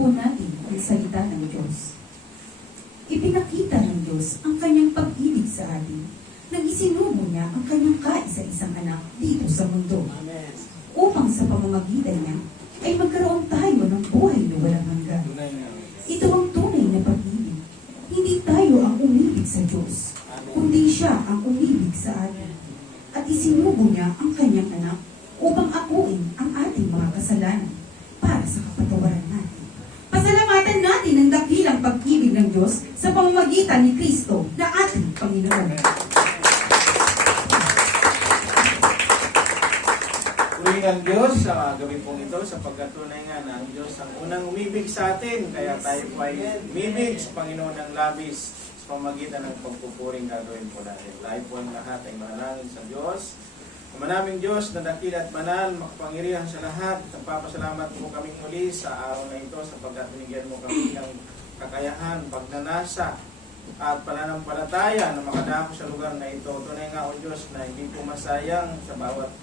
po natin ang salita ng Diyos. Ipinakita ng Diyos ang kanyang pag-ibig sa atin nang isinubo niya ang kanyang kaisa-isang anak dito sa mundo. Amen. Upang sa pamamagitan niya ay magkaroon tayo ng buhay na walang hanggan. Ito ang tunay na pag-ibig. Hindi tayo ang umibig sa Diyos, kundi siya ang umibig sa atin. At isinubo niya ang kanyang anak upang akuin ang ating mga kasalanan para sa kapatawaran natin. Pasalamatan natin ang dakilang pag-ibig ng Diyos sa pamamagitan ni Kristo na ating Panginoon. Purihin ang Diyos sa gabi pong ito sapagkat tunay nga na ang Diyos ang unang umibig sa atin. Kaya tayo po ay umibig sa Panginoon ng labis sa pamamagitan ng pagpupuring gagawin po natin. Tayo po ang lahat ay manalangin sa Diyos. Manaming Diyos na dakil at banal, makapangyarihan sa lahat. Nagpapasalamat po kami muli sa araw na ito sapagkat binigyan mo kami ng kakayahan, pagnanasa at pananampalataya na makadako sa lugar na ito. Tunay nga o Diyos na hindi po masayang sa bawat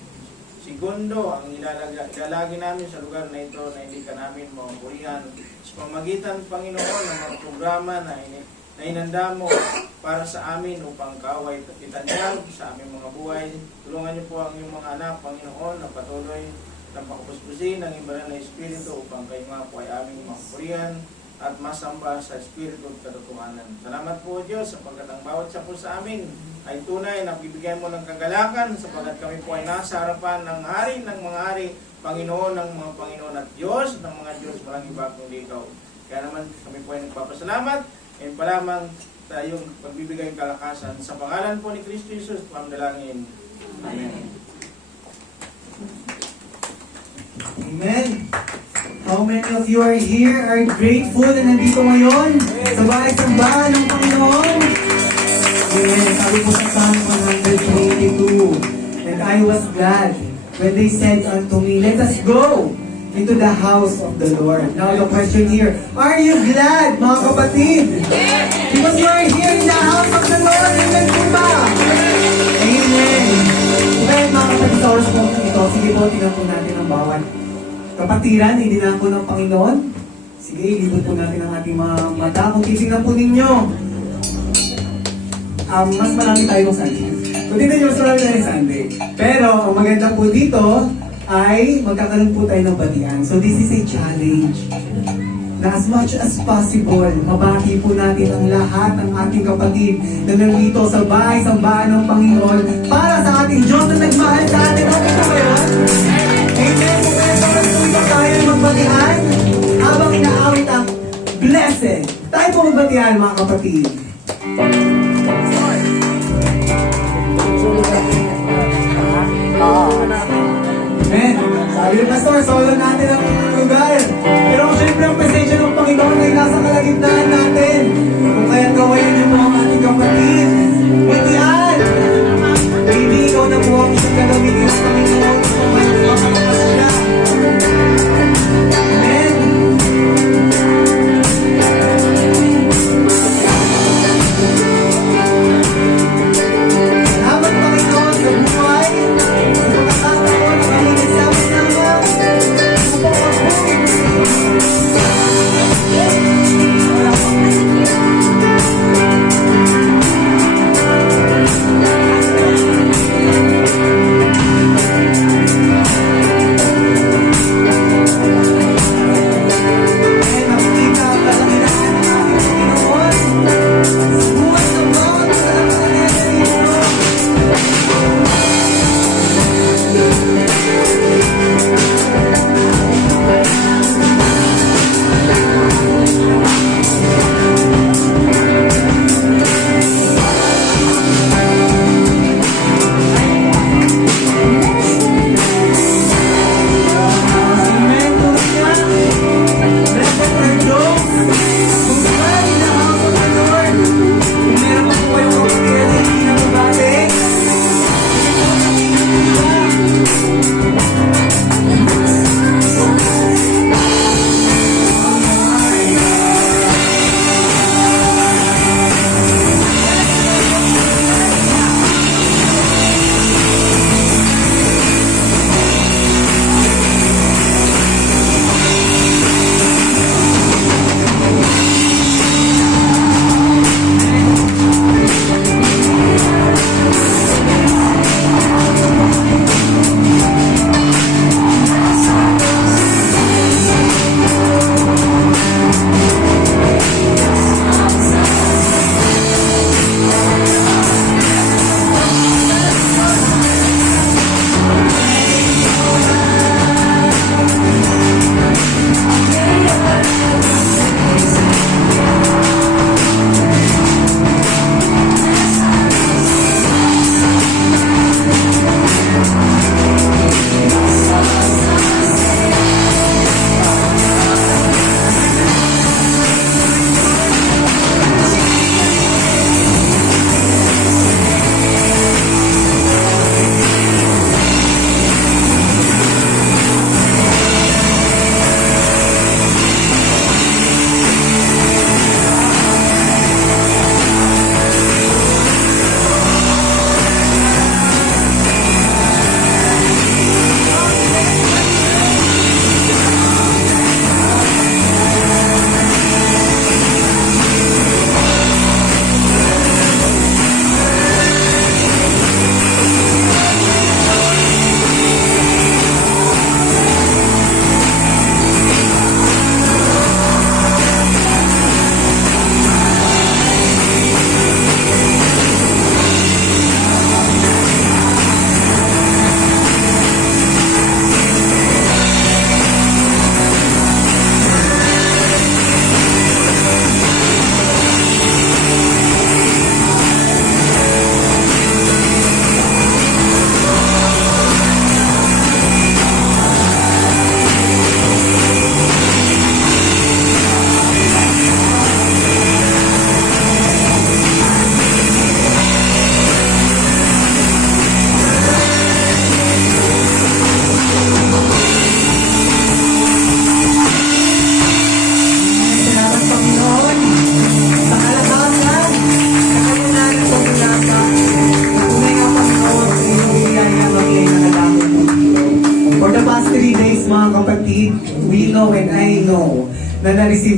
segundo ang ilalagi namin sa lugar na ito na hindi ka namin mapurihan. Sa pamagitan, Panginoon, ng mga programa na inanda mo para sa amin upang kaway at itanyag sa aming mga buhay. Tulungan niyo po ang iyong mga anak, Panginoon, na patuloy ng pakapuspusin ng ibaran na Espiritu upang kayo nga po ay aming mapurihan at masamba sa Espiritu at katotohanan. Salamat po, Diyos, sapagkat ang bawat sa po sa amin ay tunay na bibigyan mo ng kagalakan sapagkat kami po ay nasa harapan ng hari ng mga hari, Panginoon ng mga Panginoon at Diyos ng mga Diyos, walang iba kundi ikaw. Kaya naman kami po ay nagpapasalamat. Ngayon pa lamang tayong pagbibigay kalakasan. Sa pangalan po ni Kristo Jesus, pamdalangin. Amen. Amen. How many of you are here, are grateful na nandito ngayon sa bahay-sambahan ng Panginoon? Amen. Sabi po sa Psalm 122, and I was glad when they said unto me, let us go into the house of the Lord. Now the question here, are you glad, mga kapatid? Because you are here in the house of the Lord. Amen po ba? Amen. Well, mga kapatid, sa oras po ito, sige po, tingnan po natin ang bawat kapatiran, hindi na po ng Panginoon. Sige, ilibot po natin ang ating mga mata. Kung titignan po ninyo, mas marami tayong Sunday. Kung tignan nyo, mas marami tayong Sunday. Pero, ang maganda po dito, ay magkakaroon po tayo ng batian. So this is a challenge na as much as possible, mabati po natin ang lahat ng ating kapatid na nandito sa bahay-sambahan ng Panginoon para sa ating Diyos na nagmahal sa atin. Okay po ba yun? Amen. Kung ito tayo magbatian habang inaawit ang blessed. Tayo po magbatian, mga kapatid. Amen. Sabi ng pastor, solo natin ang lugar. Pero syempre ang presensya ng Panginoon ay nasa kalagitnaan natin. Kung kaya't gawain niyo po ang ating kapatid. Batian! Hindi ikaw na po ang isang gagamitin ng Panginoon. Makapakas siya. Amen. Salamat Panginoon sa buhay. Sa pagkakataon na kami nagsama-sama. Upang magbukit.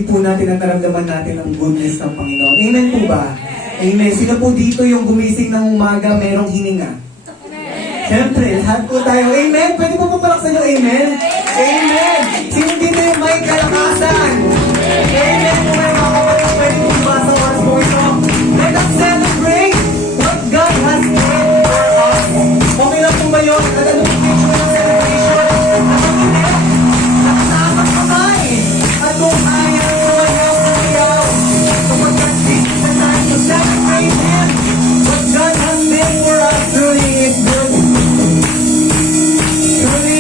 po natin at naramdaman natin ang goodness ng Panginoon. Amen po ba? Amen. Sino po dito yung gumising ng umaga merong hininga? Siyempre, lahat po tayo. Amen. Pwede po papalaksan yung amen? Amen. Sino dito yung may kalakasan? Amen po may mga kapatid. Pwede po basa oras po ito. Let us celebrate what God has done for us. Okay lang po ba yun? At anong picture ng celebration? Nakasama kamay. At kung kaya sumayaw, sumayaw. Kapagkat this is the time to celebrate Him. What God has done for us truly is good. Truly.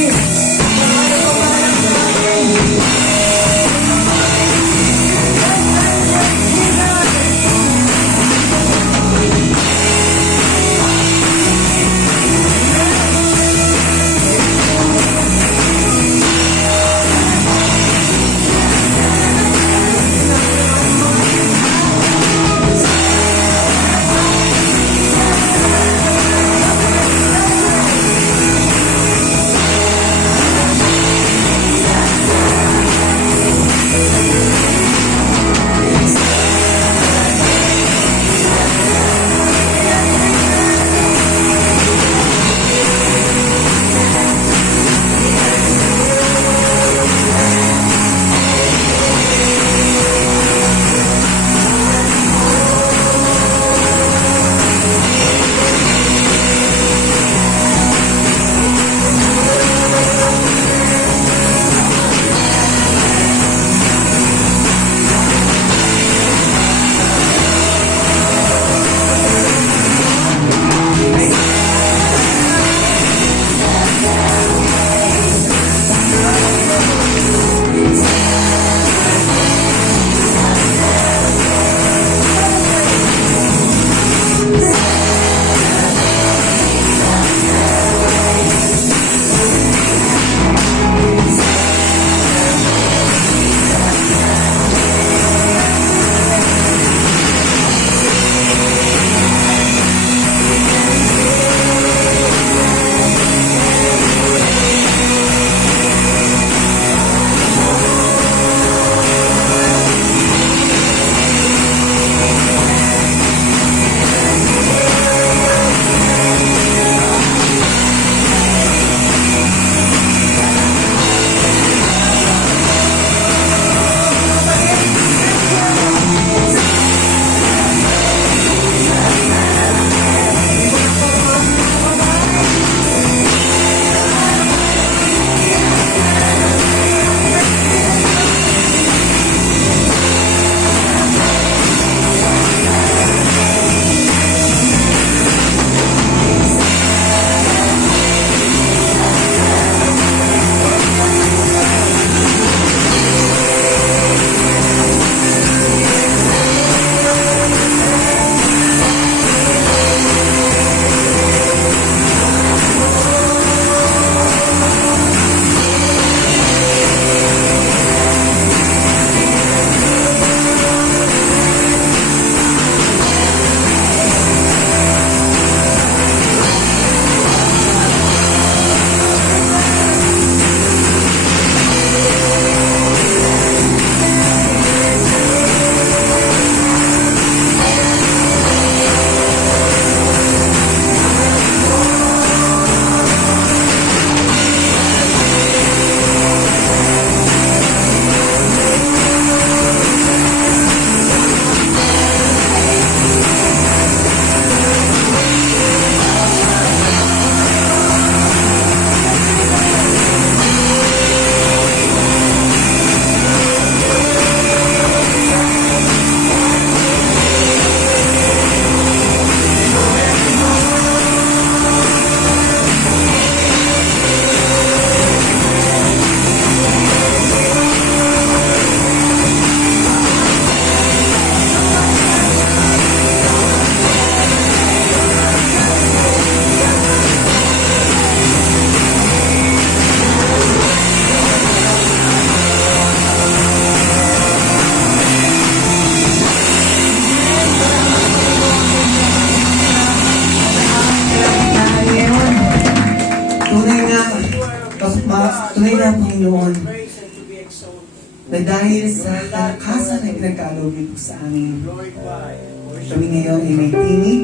na dahil sa kalakasan na pinagkaloob niyo po sa amin, Glorify and worship. kami ngayon ay may tinig,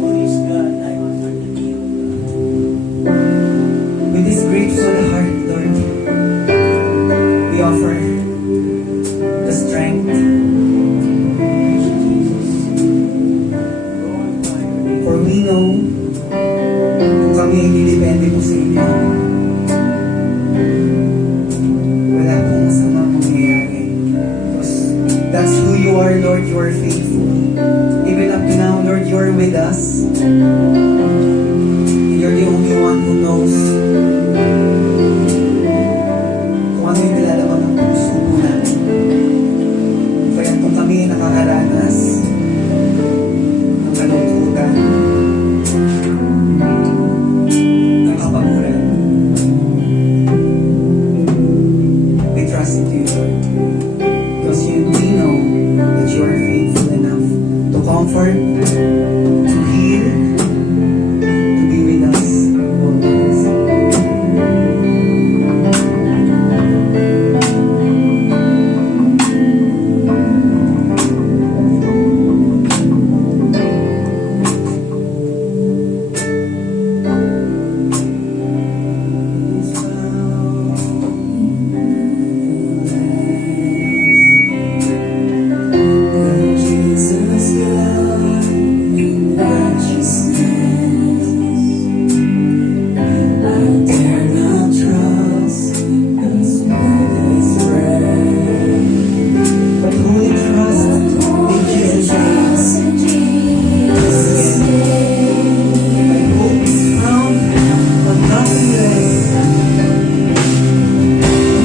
Praise God. I want to be with this grateful heart, Lord, we offer the strength, for we know kung kami ay nilipende po sa inyo, wala pong masama mangyayari. Because that's who you are, Lord. You are faithful. Even up to now, Lord, you are with us. You're the only one who knows kung ano yung nilalaman ng puso po natin. Kaya kung kami ay nakakaranas ng kalungkutan, ng kapaguran, we trust in you, Lord. Because we know that you are faithful enough to comfort, to heal, to be with us always. Jesus, God, in righteousness, I dare not trust the smoothest friend, but wholly trust in Jesus' name. My hope is found on nothing less.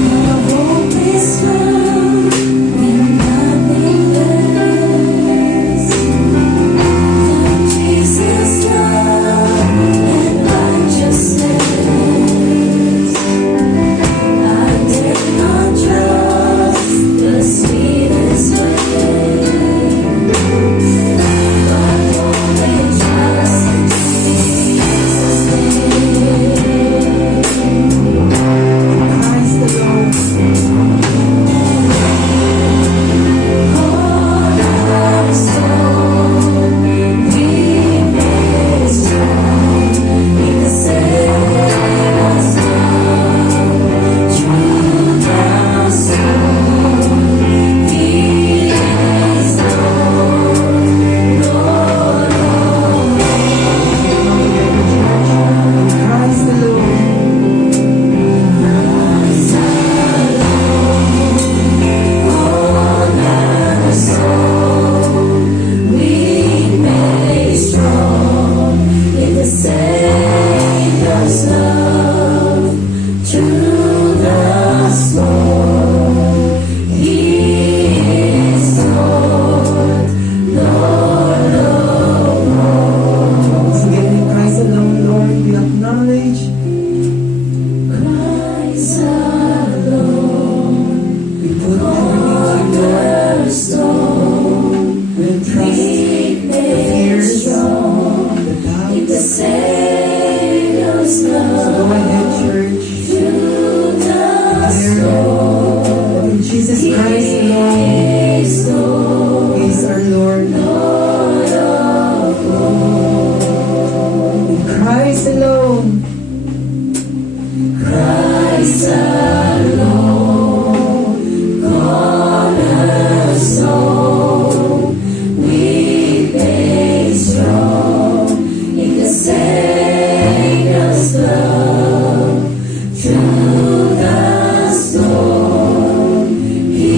My hope is found in nothing less than Jesus' love and righteousness. I dare not trust the sweetest way, but only trust in Jesus' name. Christ alone. Christ alone. Savior's love through the storm. He is Lord, Lord of all. Again, in Christ alone, Lord, we acknowledge Christ alone, we put everything to you. cornerstone, We entrust we the fears, strong the in the doubts. Savior's So go love ahead, church. through the storm. That in Jesus Christ alone Is Lord, is our Lord. Lord of all. In Christ alone, Christ alone, cornerstone, we made strong in the Savior's love through the storm. He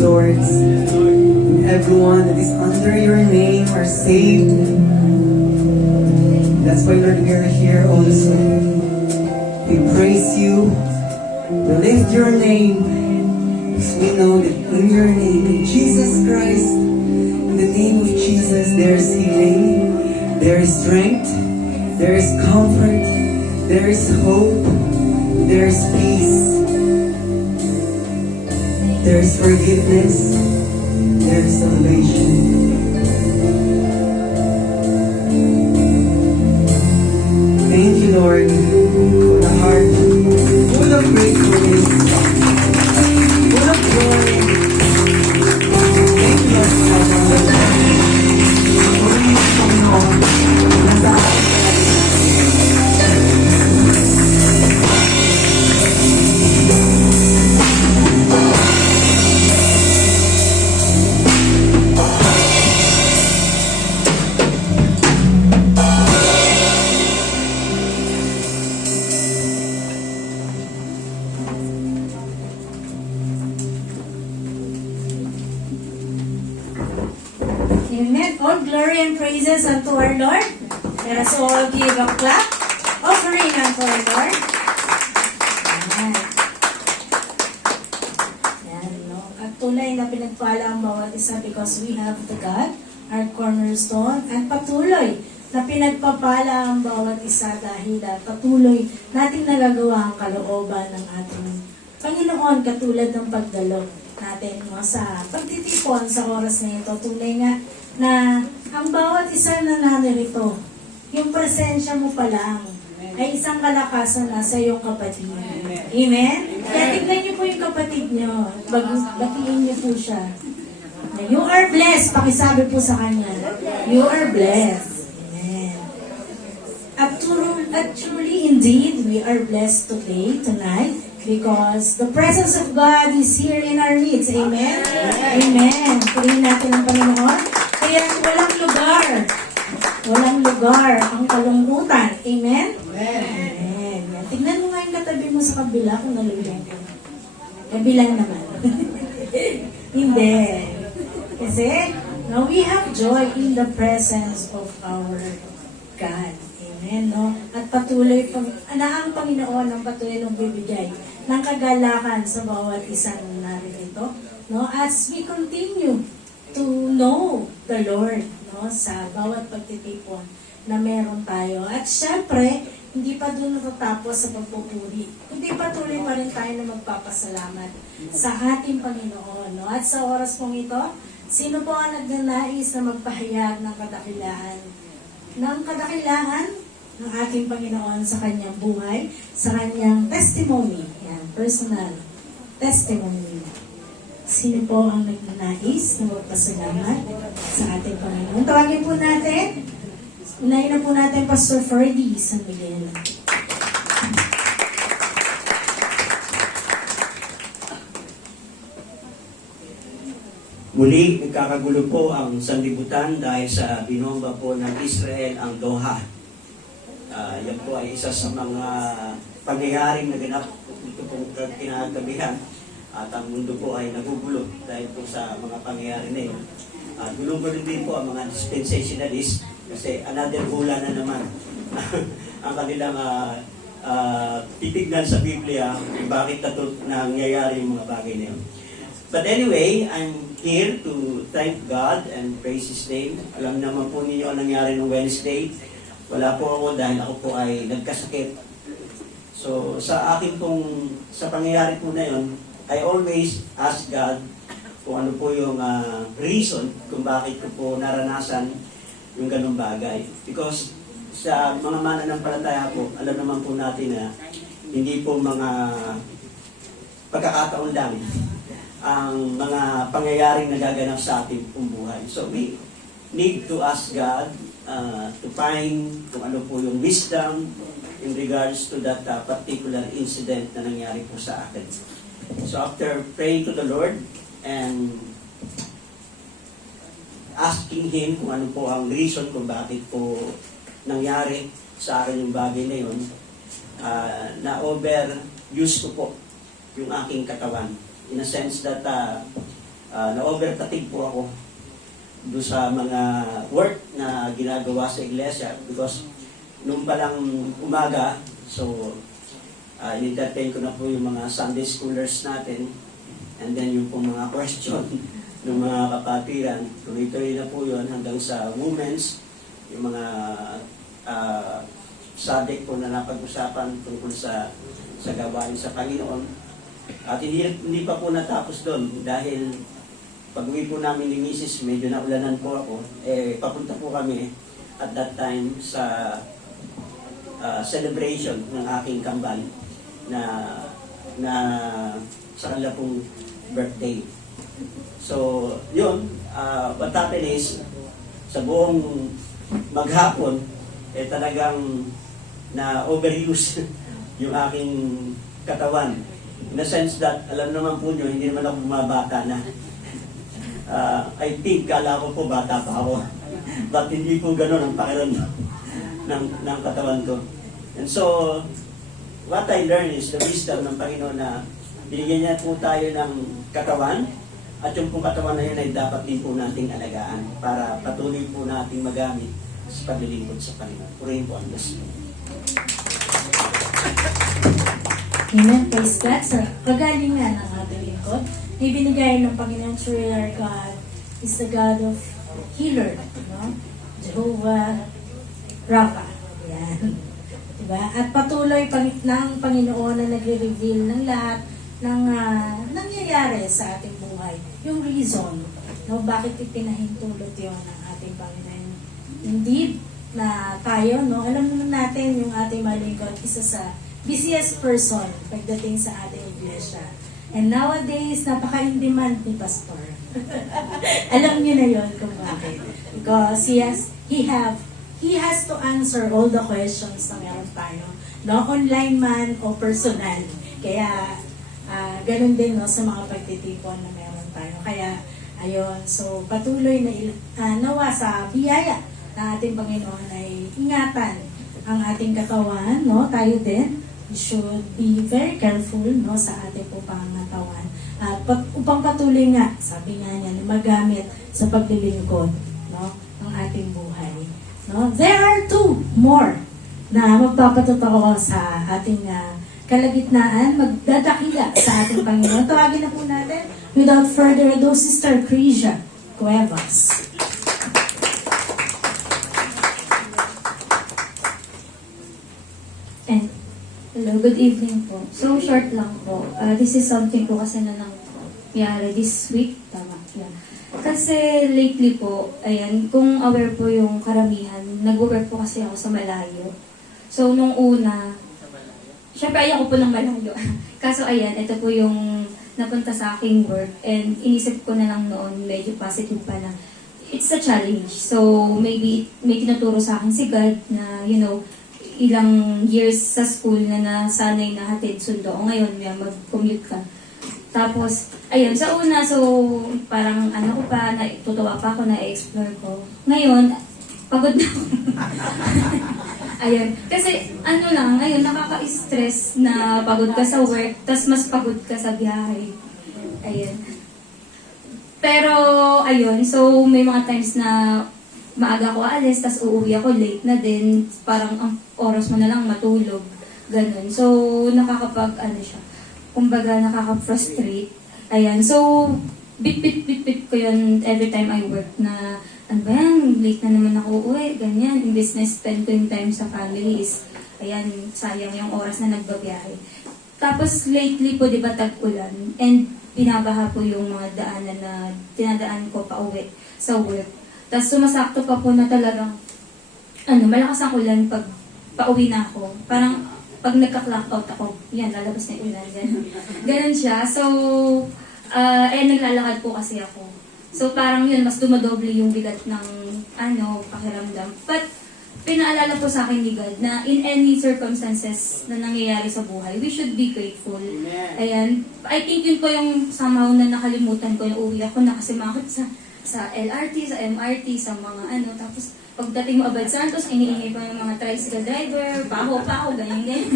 lords. And everyone that is under your name are saved. That's why, Lord, we are here also. We praise you. We lift your name. Because we know that in your name, in Jesus Christ, in the name of Jesus, there is healing, there is strength, there is comfort, there is hope, there is peace, there is forgiveness, there is salvation. Thank you, Lord, for the heart full of gratefulness, full of joy. Thank you, Lord, for our purihin, Panginoon, nasa atin. Amen. All glory and praises unto our Lord. Let us all give a clap offering unto our Lord. Amen. Yan, no? At tunay na pinagpala ang bawat isa because we have the God, our cornerstone, and patuloy na pinagpapala ang bawat isa dahil patuloy nating nagagawa ang kalooban ng ating Panginoon katulad ng pagdalo natin sa pagtitipon sa oras na ito. Tunay nga na ang bawat isa na narito, yung presensya mo pa lang ay isang kalakasan na sa iyong kapatid. Amen? Kaya tignan niyo po yung kapatid niyo. Batiin niyo po siya. You are blessed. Pakisabi po sa kanya. You are blessed. Amen. At truly, indeed, we are blessed today, tonight, because the presence of God is here in our midst. Amen? Amen. Purihin natin ang Panginoon. Kaya walang lugar ang kalungkutan. Amen? Amen. Yan. Tignan mo nga yung katabi mo sa kabila kung nalulungkot. Kabilang naman. Hindi. Kasi, now we have joy in the presence of our God. Amen, no? At patuloy, ang Panginoon ang patuloy ng bibigay ng kagalakan sa bawat isang narito, no? As we continue to know the Lord, no? Sa bawat pagtitipon na meron tayo. At syempre, hindi pa doon natatapos sa pagpupuri. Hindi patuloy pa rin tayo na magpapasalamat sa ating Panginoon, no? At sa oras pong ito, sino po ang nagnanais na magpahayag ng kadakilaan ng ating Panginoon sa kanyang buhay, sa kanyang testimony, yan, personal testimony. Sino po ang nagnanais na magpasalamat sa ating Panginoon? Tawagin po natin. Unahin na po natin Pastor Ferdy San Miguel. Muli, nagkakagulo po ang sanlibutan dahil sa binomba po ng Israel ang Doha. Yan po ay isa sa mga pangyayaring naganap dito pong kinagabihan. At ang mundo po ay nagugulo dahil po sa mga pangyayari na yun. Gulo-gulo din po ang mga dispensationalists kasi another hula na naman ang kanilang titignan sa Biblia kung bakit nangyayari yung mga bagay na yun. But anyway, I'm here to thank God and praise His name. Alam naman po ninyo ang nangyari noong Wednesday. Wala po ako dahil ako po ay nagkasakit. So sa pangyayari po na yun, I always ask God kung ano po yung reason kung bakit ko po naranasan yung ganung bagay. Because sa mga mananampalataya po, alam naman po natin na hindi po mga pagkakataon lang ang mga pangyayaring nagaganap sa ating buhay. So we need to ask God to find kung ano po yung wisdom in regards to that particular incident na nangyari po sa akin. So after praying to the Lord and asking Him kung ano po ang reason kung bakit po nangyari sa akin yung bagay na yun, na-overuse ko po yung aking katawan. In a sense that na-overtatig po ako doon sa mga work na ginagawa sa iglesia because nung palang umaga, so in-entertain ko na po yung mga Sunday schoolers natin and then yung pong mga question ng mga kapatiran. Tuloy-tuloy na po yun hanggang sa women's, yung mga subject po na napag-usapan tungkol sa gawain sa Panginoon. At hindi pa po natapos doon dahil pag-uwi po namin ni Mrs. medyo naulanan po ako, papunta po kami at that time sa celebration ng aking kambal na sa kanila pong birthday. So, yun, what happened is, sa buong maghapon, talagang na-overuse yung aking katawan. In the sense that, alam naman po nyo, hindi naman ako bumabata na. I think, kala ko po bata pa ako. But hindi po ganun ang pakiramdam ng katawan ko. And so, what I learned is the wisdom ng Panginoon na binigyan niya po tayo ng katawan at yung pong katawan na yun ay dapat din po nating alagaan para patuloy po nating magamit sa paglilingkod sa Panginoon. Purihin po ang Diyos. Amen. Praise God. Sa kagalingan ng ating lingkod, ibinigay ng Panginoon through our God is the God of healer. No? Jehovah Rapha. Yan. Diba? At patuloy ng Panginoon na nagre-reveal ng lahat ng nangyayari sa ating buhay. Yung reason, no? Bakit ipinahintulot yun ng ating Panginoon. Indeed, na tayo, no? Alam naman natin yung ating malingkod, isa sa busiest person pagdating sa ating iglesia. And nowadays, napaka-in-demand ni Pastor. Alam niyo na yon kung bakit. Because he has to answer all the questions na meron tayo. No? Online man o personal. Kaya, ganun din no, sa mga pagtitipon na meron tayo. Kaya, ayun. So, patuloy na nawa sa biyaya ng ating Panginoon ay ingatan ang ating katawan. No? Tayo din. We should be very careful no, sa ating po pangangatawan. At upang patuloy nga, sabi nga niya, na magamit sa paglilingkod no, ng ating buhay. No? There are two more na magpapatotoo sa ating kalagitnaan, magdadakila sa ating Panginoon. Tawagin na po natin, without further ado, Sister Cresia Cuevas. And hello, good evening po. So, short lang po. This is something po kasi na nangyari this week. Tama, yan. Kasi lately po, ayan, kung aware po yung karamihan, nag-work po kasi ako sa malayo. So, nung una, syempre ayoko po ng malayo. Kaso ayan, ito po yung napunta sa aking work and inisip ko na lang noon, medyo positive pa na it's a challenge. So, maybe may tinuturo sa akin si God na, you know, ilang years sa school na nasanay na hatid sundo. O ngayon, mag-commute ka. Tapos, ayun, sa una, so, parang ano ko pa, tutuwa pa ako, na-explore ko. Ngayon, pagod na ako. Ayun, kasi ano lang, ayun, nakaka-stress na pagod ka sa work, tas mas pagod ka sa biyahe. Ayun. Pero, ayun, so, may mga times na maaga ako alis, tas uuwi ako late na din, parang ang oras mo na lang matulog, ganun. So, ano siya, kumbaga nakaka-frustrate. Ayan, so, bit ko yun every time I work na, ano ba yan, late na naman ako uwi, ganyan. Imbes na spend ko yung time sa family is, ayan, sayang yung oras na nagbabiyahe. Tapos lately po, di ba, tag-ulan, and binabaha po yung mga daanan na tinadaan ko pa uwi sa work. Tapos sumasakto pa po na talagang, malakas ang ulan pag pauwi na ako. Parang, pag nagka-clock out ako, yan, lalabas na yung ulan. Ganun siya. So, naglalakad po kasi ako. So, parang yun, mas dumadoble yung bigat ng, pakiramdam. But, pinaalala po sa akin ni God na in any circumstances na nangyayari sa buhay, we should be grateful. Ayan. I think yun po yung somehow na nakalimutan ko, yung uwi ako, nakasimakot sa LRT, sa MRT, sa mga tapos pagdating mo Abad Santos, iniingay pa yung mga tricycle driver, paho, ganyan.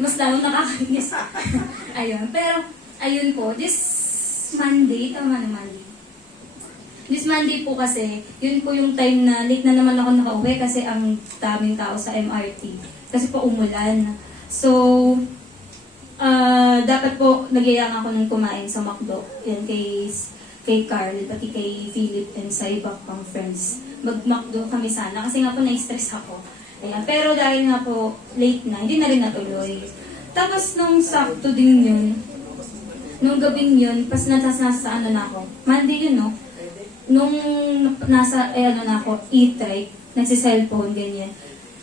Mas lamang nakakainis. Ayun. Pero, ayun po, this Monday, tama na Monday. This Monday po kasi, yun po yung time na late na naman ako nakauwi kasi ang daming tao sa MRT. Kasi po umulan. So, dapat po nagyayang ako ng kumain sa McDo. Yan kay Carl, pati kay Philip and sa iba pang friends. Mag-McDo kami sana kasi nga po na-stress ako. Ayan. Pero dahil nga po late na, hindi na rin natuloy. Tapos nung Sabto din yun, nung gabing yun, pas nasa ano na ako, Monday yun no, nung nasa ano na ako, e-trike, nagsi-cellphone, ganyan.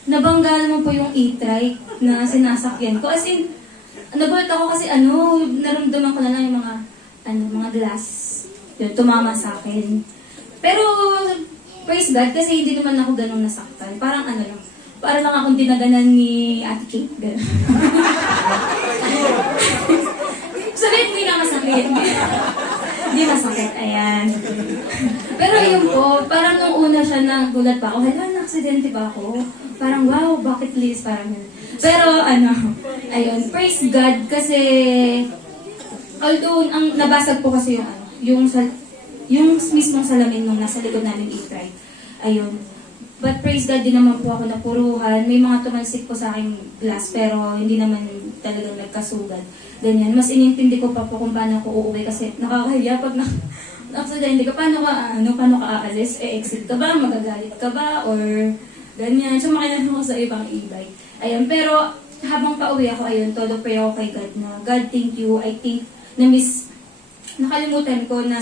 Nabangga naman po yung e-trike na sinasakyan ko. As in, nagulat ako kasi naramdaman ko na lang yung mga glass. Yun, tumama sa akin. Pero, praise God, kasi hindi naman ako ganun nasaktan. Parang parang lang akong dinaganan ni Ate Kate. Ganun. Sabihin, hindi na masakit. Hindi masakit, ayan. Pero yun po, parang nung una siya nagulat pa ako, hala, na-aksidente ba ako? Parang, wow, bucket list, parang yun. Pero ayun, praise God, kasi, although, ang nabasag po kasi yung mismong salamin nung nasa likod namin e-trike. Ayun. But praise God, din naman po ako napuruhan. May mga tumansik po sa aking glass, pero hindi naman talagang nagkasugat. Ganyan. Mas inintindi ko pa po kung paano ako uuwi kasi nakakahiya pag na-aksidente ka. Paano ka aalis? Exit ka ba? Magagalit ka ba? Or ganyan. Sumakay na ako sa ibang e-bike. Ayun. Pero habang pauwi ako, ayun, todo pray ako kay God na, God, thank you. I think nakalimutan ko na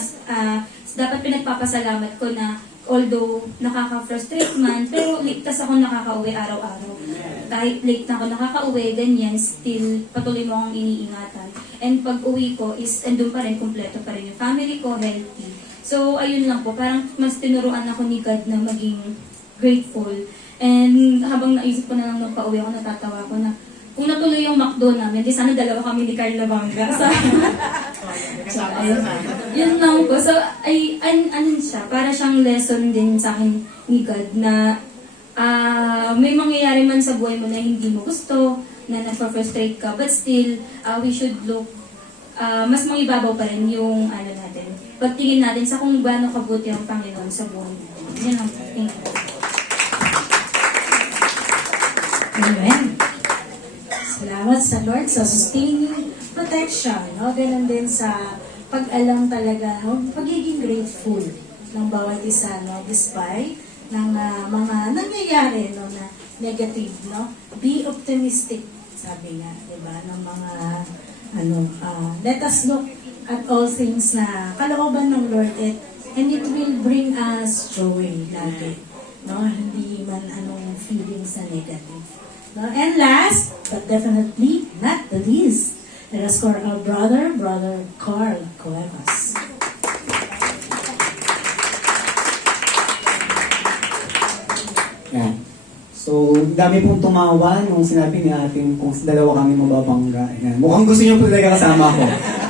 dapat pinagpapasalamat ko na although nakaka-frustrate man, pero ligtas ako nakaka-uwi araw-araw. Kahit late na ako nakaka-uwi, ganyan, still patuloy mo akong iniingatan. And pag uwi ko is, andun pa rin, kumpleto pa rin yung family ko, healthy. So, ayun lang po, parang mas tinuruan ako ni God na maging grateful. And habang naisip ko na lang nung pauwi ako, natatawa ko na, kung natuloy yung McDo namin, di sana dalawa kami ni Carla Bangga. So, yun lang po. So, siya, para siyang lesson din sa akin ni God na may mangyayari man sa buhay mo na hindi mo gusto, na nagpa-frustrate ka, but still, we should look, mas mangibabaw pa rin yung natin. Pagtingin natin sa kung gaano kabuti ang Panginoon sa buhay natin. Yan lang po. Thank you. Amen. Salamat sa Lord sa sustaining protection. No? Ganun din sa pag-alam talaga, pagiging grateful ng bawat isa, no? Despite ng mga nangyayari na negative. No? Be optimistic, sabi nga, diba? Ng mga, let us look at all things na kalooban ng Lord and it will bring us joy lagi. No? Hindi man feelings na negative. No? And last, but definitely not the least, let us call our brother Carl Cuevas. Yan. So, dami pong tumawa nung sinabi ni ating kung dalawa kami mababangga. Yan. Mukhang gusto niyo po talaga kasama ko.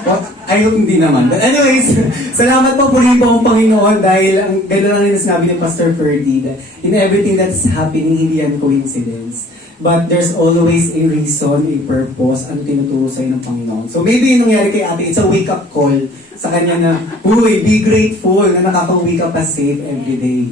Well, I hope hindi naman. But anyways, salamat po po rin po ang Panginoon dahil ang gano'n lang yung sinabi ni Pastor Ferdy that in everything that's happening, hindi yan coincidence. But there's always a reason, a purpose, ano tinuturo sa'yo ng Panginoon. So maybe yung nangyari kay ate, it's a wake-up call sa kanya na, uy, be grateful na nakaka-wake up ka safe every day.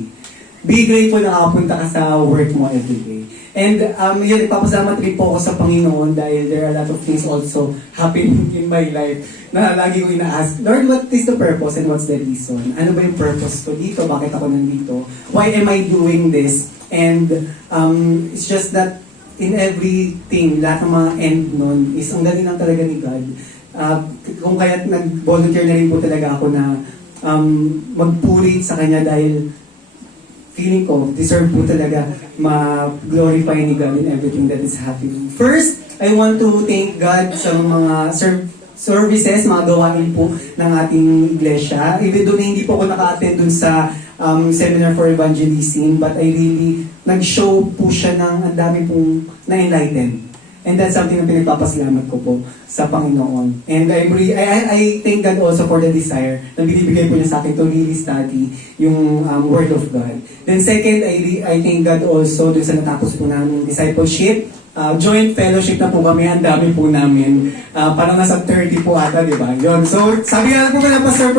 Be grateful na nakapunta ka sa work mo every day. And yun, ipapasalamat rin po ako sa Panginoon dahil there are a lot of things also happening in my life na lagi ko ina-ask, Lord, what is the purpose and what's the reason? Ano ba yung purpose ko dito? Bakit ako nandito? Why am I doing this? And it's just that in everything, lahat ng mga end nun is ang galing lang talaga ni God. Kung kaya't nag-volunteer na rin po talaga ako na mag-pulate sa Kanya dahil feeling ko, deserve po talaga ma-glorify ni God in everything that is happening. First, I want to thank God sa mga services, mga gawain po ng ating iglesia. Even though hindi po ako naka-attend dun sa seminar for evangelism, but I really nag-show po siya ng ang dami pong na-enlighten. And that's something na pinagpapasalamat ko po sa Panginoon. And I thank God also for the desire na binibigay po niya sa akin to really study yung Word of God. Then second, I thank God also dun sa natapos po namin discipleship joint fellowship na po kami, ang dami po namin. Parang nasa 30 po ata, di ba? Yun. So, sabi nga po pala, Pastor,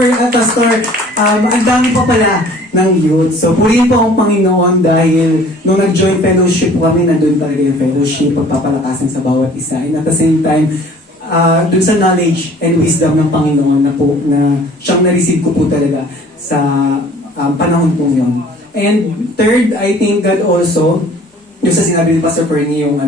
ang dami pa pala ng youth. So, purihin po ang Panginoon dahil nung nag-joint fellowship po kami, nandun talaga yung fellowship, pagpapalakasan sa bawat isa. And at the same time, dun sa knowledge and wisdom ng Panginoon na po, na siyang na-receive ko po talaga sa panahon po yun. And third, I think God also, yung sa sinabi ni Pastor Fernie, yung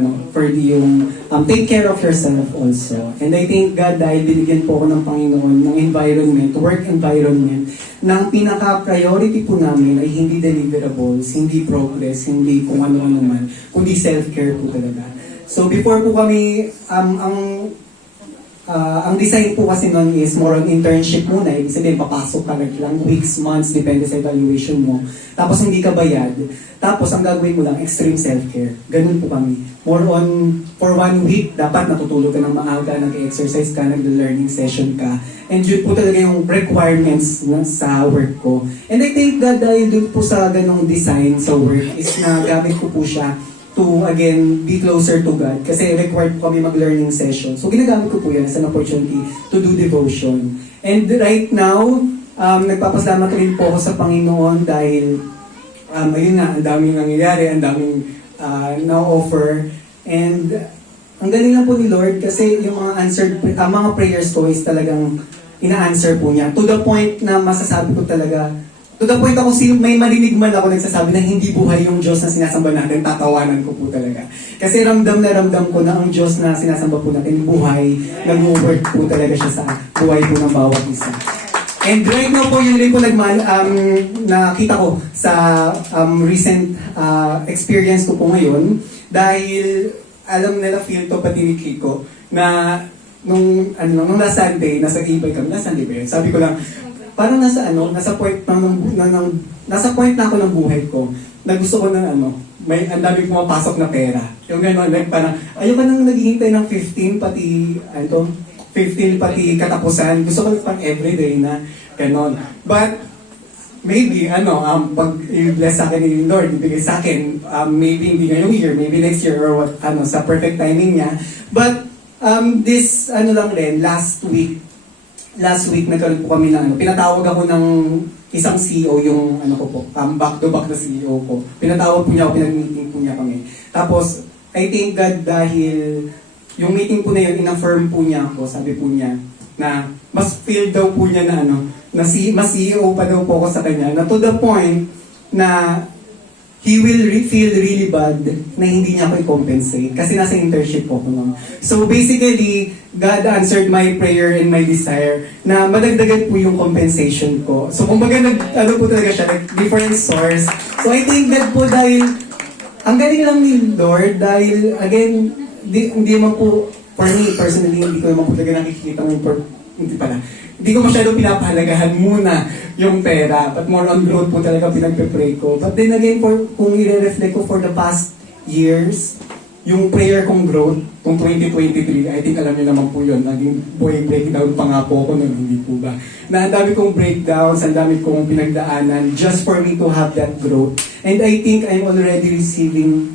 take care of yourself also. And I think God, dahil binigyan po ako ng Panginoon ng environment, work environment, na ang pinaka-priority po namin ay hindi deliverables, hindi progress, hindi kung ano-ano man, kundi self-care po talaga. So before po kami, ang design po kasi nun is more on internship muna. Ibig sabihin, papasok ka lang weeks, months, depende sa evaluation mo. Tapos hindi ka bayad. Tapos ang gagawin mo lang, extreme self-care. Ganun po kami. More on, for 1 week, dapat natutulog ka ng maaga, nag-exercise ka, nag-learning session ka. And yun po talaga yung requirements sa work ko. And I think that dahil dun po sa ganong design sa work is na gamit ko po siya to, again, be closer to God. Kasi required po kami mag-learning session. So, ginagamit ko po yan as an opportunity to do devotion. And right now, nagpapasalamat rin po ako sa Panginoon dahil, ayun nga, ang daming nangyayari, ang daming na-offer. And, ang galing lang po ni Lord kasi yung mga mga prayers ko is talagang ina-answer po niya. To the point na masasabi ko talaga, to the point ako, may marinig man ako nagsasabi na hindi buhay yung Diyos na sinasamba natin, tatawanan ko po talaga. Kasi ramdam na ramdam ko na ang Diyos na sinasamba po natin, buhay, nag-work po talaga siya sa buhay po ng bawat isa. And right now po, yun rin po nakita ko sa recent experience ko po ngayon, dahil alam nila, feel to pati ni Kiko, na nung last Sunday, nasa Gibay kami, last Sunday ba yun? Sabi ko lang, parang nasa point na ako ng buhay ko, na gusto ko ng may ang dami pumapasok na pera. Yung gano'n, like parang, ayoko nang naghihintay ng 15 pati katapusan. Gusto ko pang everyday na gano'n. But, maybe, pag i-bless sa akin ni Lord, ibigay sa akin, maybe hindi ngayong year, maybe next year, or what, sa perfect timing niya. But, this, lang rin, last week nagkaroon po kami ng pinatawag ako ng isang CEO, yung back-to-back na CEO ko. Pinatawag po niya ako, pinag-meeting po niya kami. Tapos, I thank God dahil yung meeting po na yun, in-affirm po niya ako, sabi po niya, na mas feel daw po niya na mas CEO pa daw po ako sa kanya, na to the point na he will feel really bad na hindi niya ako i-compensate kasi nasa internship po ako noon. So basically, God answered my prayer and my desire na madagdagan po yung compensation ko. So kumbaga po talaga siya, like different source. So I think that po dahil, ang galing lang ni Lord dahil again, hindi man po, for me personally, hindi ko naman po talaga nakikita hindi ko masyado pinapahalagahan muna yung pera, but more on growth po talaga pinagpe-pray ko. But then again, kung i-reflect ko for the past years, yung prayer kong growth, kung 2023, I think alam niyo naman po yun, naging breakdown pa nga po ako nun, hindi po ba? Na ang dami kong breakdowns, ang dami kong pinagdaanan, just for me to have that growth. And I think I'm already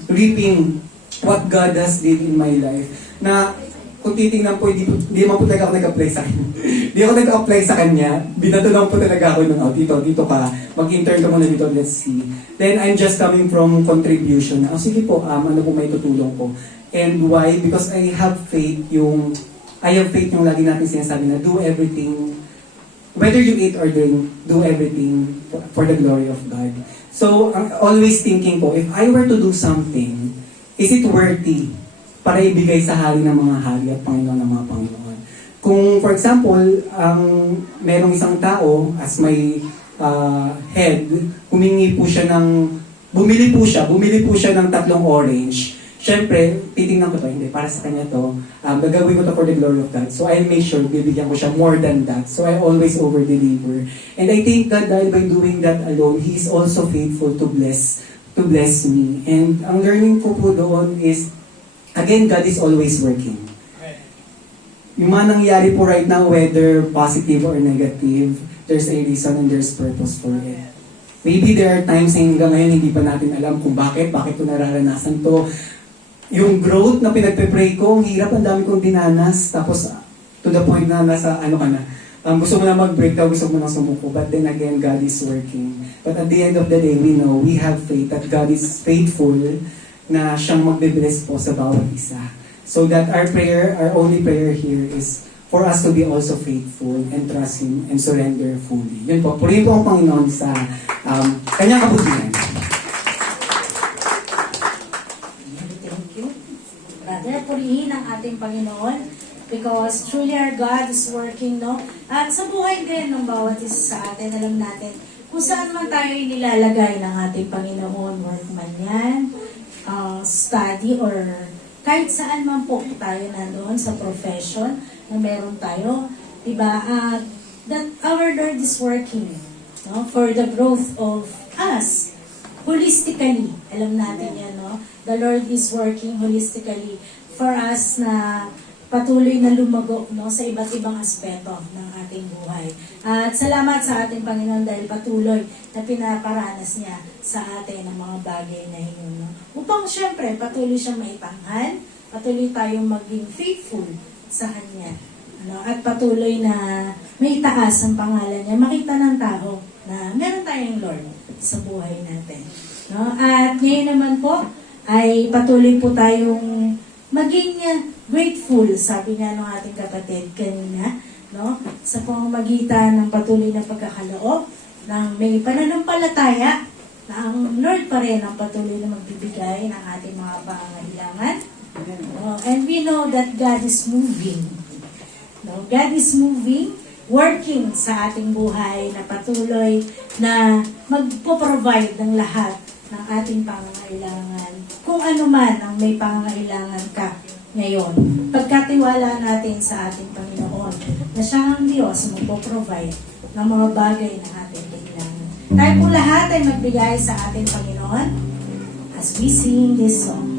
reaping what God has did in my life. Na kung titingnan po, hindi naman po talaga ako nag-apply sa kanya. Hindi ako nag-apply sa kanya. Binato lang po talaga ako ng dito ka. Mag-intern ka muna dito, let's see. Then I'm just coming from contribution. Sige po, ano po may tutulong ko. And why? Because I have faith yung lagi natin sinasabi na do everything, whether you eat or drink, do everything for the glory of God. So, I'm always thinking po, if I were to do something, is it worthy para ibigay sa hari ng mga hari at Panginoon ng mga Panginoon? Kung, for example, merong isang tao, as may head, bumili po siya ng 3 orange. Siyempre, titingnan ko to, hindi, para sa kanya to, gagawin ko to for the glory of God. So, I'll make sure, bibigyan ko siya more than that. So, I always over-deliver. And I think that dahil by doing that alone, He is also faithful to bless me. And ang learning ko po doon is, again, God is always working. Yung mga nangyayari po right now, whether positive or negative, there's a reason and there's purpose for it. Maybe there are times na hanggang ngayon hindi pa natin alam kung bakit ito nararanasan to. yung growth na pinagpe-pray ko, ang hirap, ang dami kong dinanas, tapos to the point na nasa ano ka na, gusto mo na mag-break daw, gusto mo na sumuko, but then again, God is working. But at the end of the day, we know, we have faith that God is faithful na siyang magbe-bless po sa bawat isa. So that our prayer, our only prayer here is for us to be also faithful and trust Him and surrender fully. Yun po, purihin po ang Panginoon sa kanyang kabutihan. Thank you. Brother, purihin ang ating Panginoon because truly our God is working, no? At sa buhay din ng bawat isa sa atin, alam natin, kung saan man tayo inilalagay ng ating Panginoon, work man yan, study, or kahit saan man po tayo nandoon sa profession na meron tayo, diba? That our Lord is working, no? For the growth of us, holistically. Alam natin yan, no? The Lord is working holistically for us na patuloy na lumago, no, sa iba't ibang aspeto ng ating buhay. At salamat sa ating Panginoon dahil patuloy na pinaparanas niya sa atin ang mga bagay na yun. No? Upang syempre patuloy siyang maitanghal, patuloy tayong maging faithful sa Kanya. Ano? At patuloy na may itaas ang pangalan niya, makita ng tao na meron tayong Lord sa buhay natin. No? At ngayon naman po ay patuloy po tayong maging grateful, sabi nga ng ating kapatid kanina, no? Sa pamamagitan ng patuloy na pagkakaloob, ng may pananampalataya na ang Lord pa rin ang patuloy na magbibigay ng ating mga pangangailangan. No? And we know that God is moving. No? God is moving, working sa ating buhay na patuloy na magpo-provide ng lahat ng ating pangangailangan. Kung ano man ang may pangangailangan ka ngayon, pagkatiwala natin sa ating Panginoon na siya ang Diyos magpo-provide ng mga bagay na ating kailangan. Tayo po lahat ay magbigay sa ating Panginoon as we sing this song.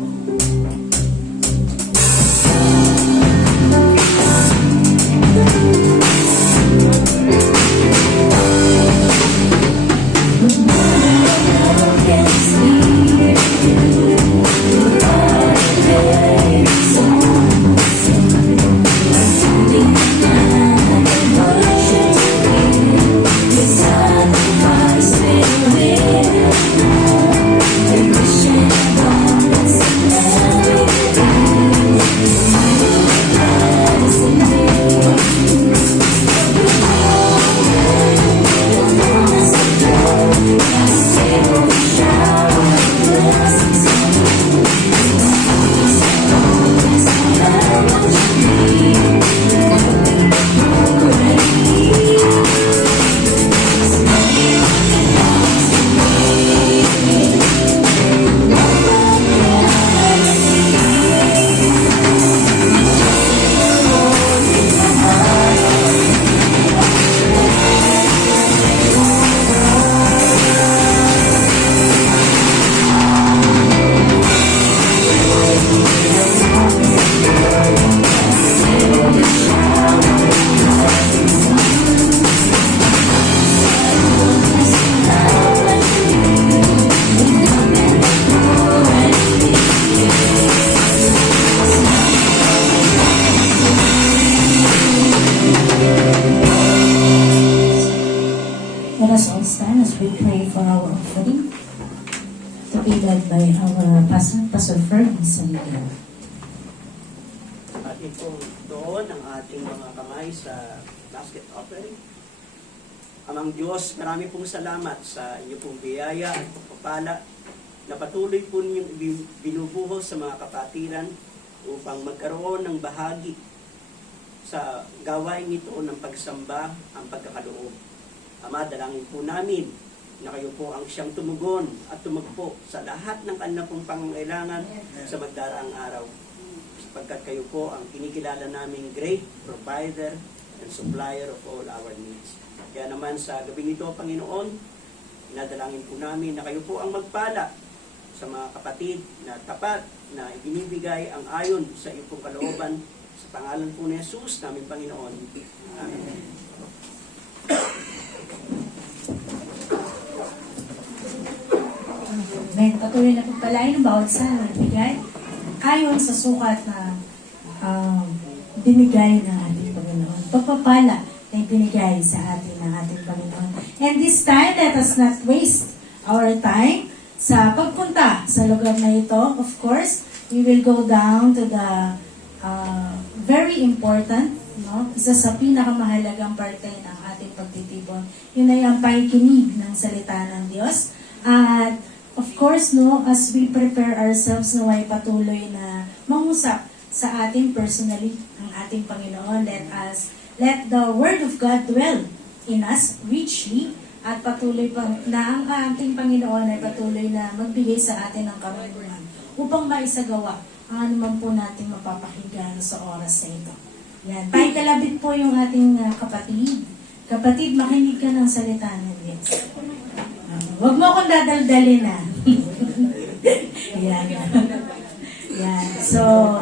Let us all stand as we pray for our offering to be led by our Pastor Fernie Sanigao. At ito doon ang ating mga kamay sa basket offering. Amang Diyos, marami pong salamat sa inyo pong biyaya at pagpapala na patuloy po ninyong binubuhos sa mga kapatiran upang magkaroon ng bahagi sa gawain ito ng pagsamba ang pagkakaloob. Ama, dalangin po namin na kayo po ang siyang tumugon at tumagpo sa lahat ng kanilang pong pangangailangan sa magdaraang araw. Sapagkat kayo po ang kinikilala naming great provider and supplier of all our needs. Kaya naman sa gabi nito, Panginoon, inadalangin po namin na kayo po ang magpala sa mga kapatid na tapat na ibinibigay ang ayon sa iyong pong kalooban. Sa pangalan po ni Jesus, namin Panginoon. Amen. Amen. Patuloy na pagpalain ng bawat sa nagbigay. ayon sa sukat na binigay ng ating Panginoon. Pagpapala na binigay sa atin ng ating Panginoon. And this time, let us not waste our time sa pagpunta sa lugar na ito. Of course, we will go down to the very important, no? Isa sa pinakamahalagang parte ng ating pagtitipon. Yun ay ang pakikinig ng salita ng Diyos. At of course, no, as we prepare ourselves na ay patuloy na mangusap sa ating personally, ang ating Panginoon, let the Word of God dwell in us richly, at patuloy pa na ang ating Panginoon ay patuloy na magbigay sa atin ng karunungan upang maisagawa ang anuman po natin mapapakinggan sa oras na ito. Yan. Pakikalabit po yung ating kapatid. Kapatid, makinig ka ng salita ng Diyos. Huwag mo akong dadaldalin na. Yan. Yan. So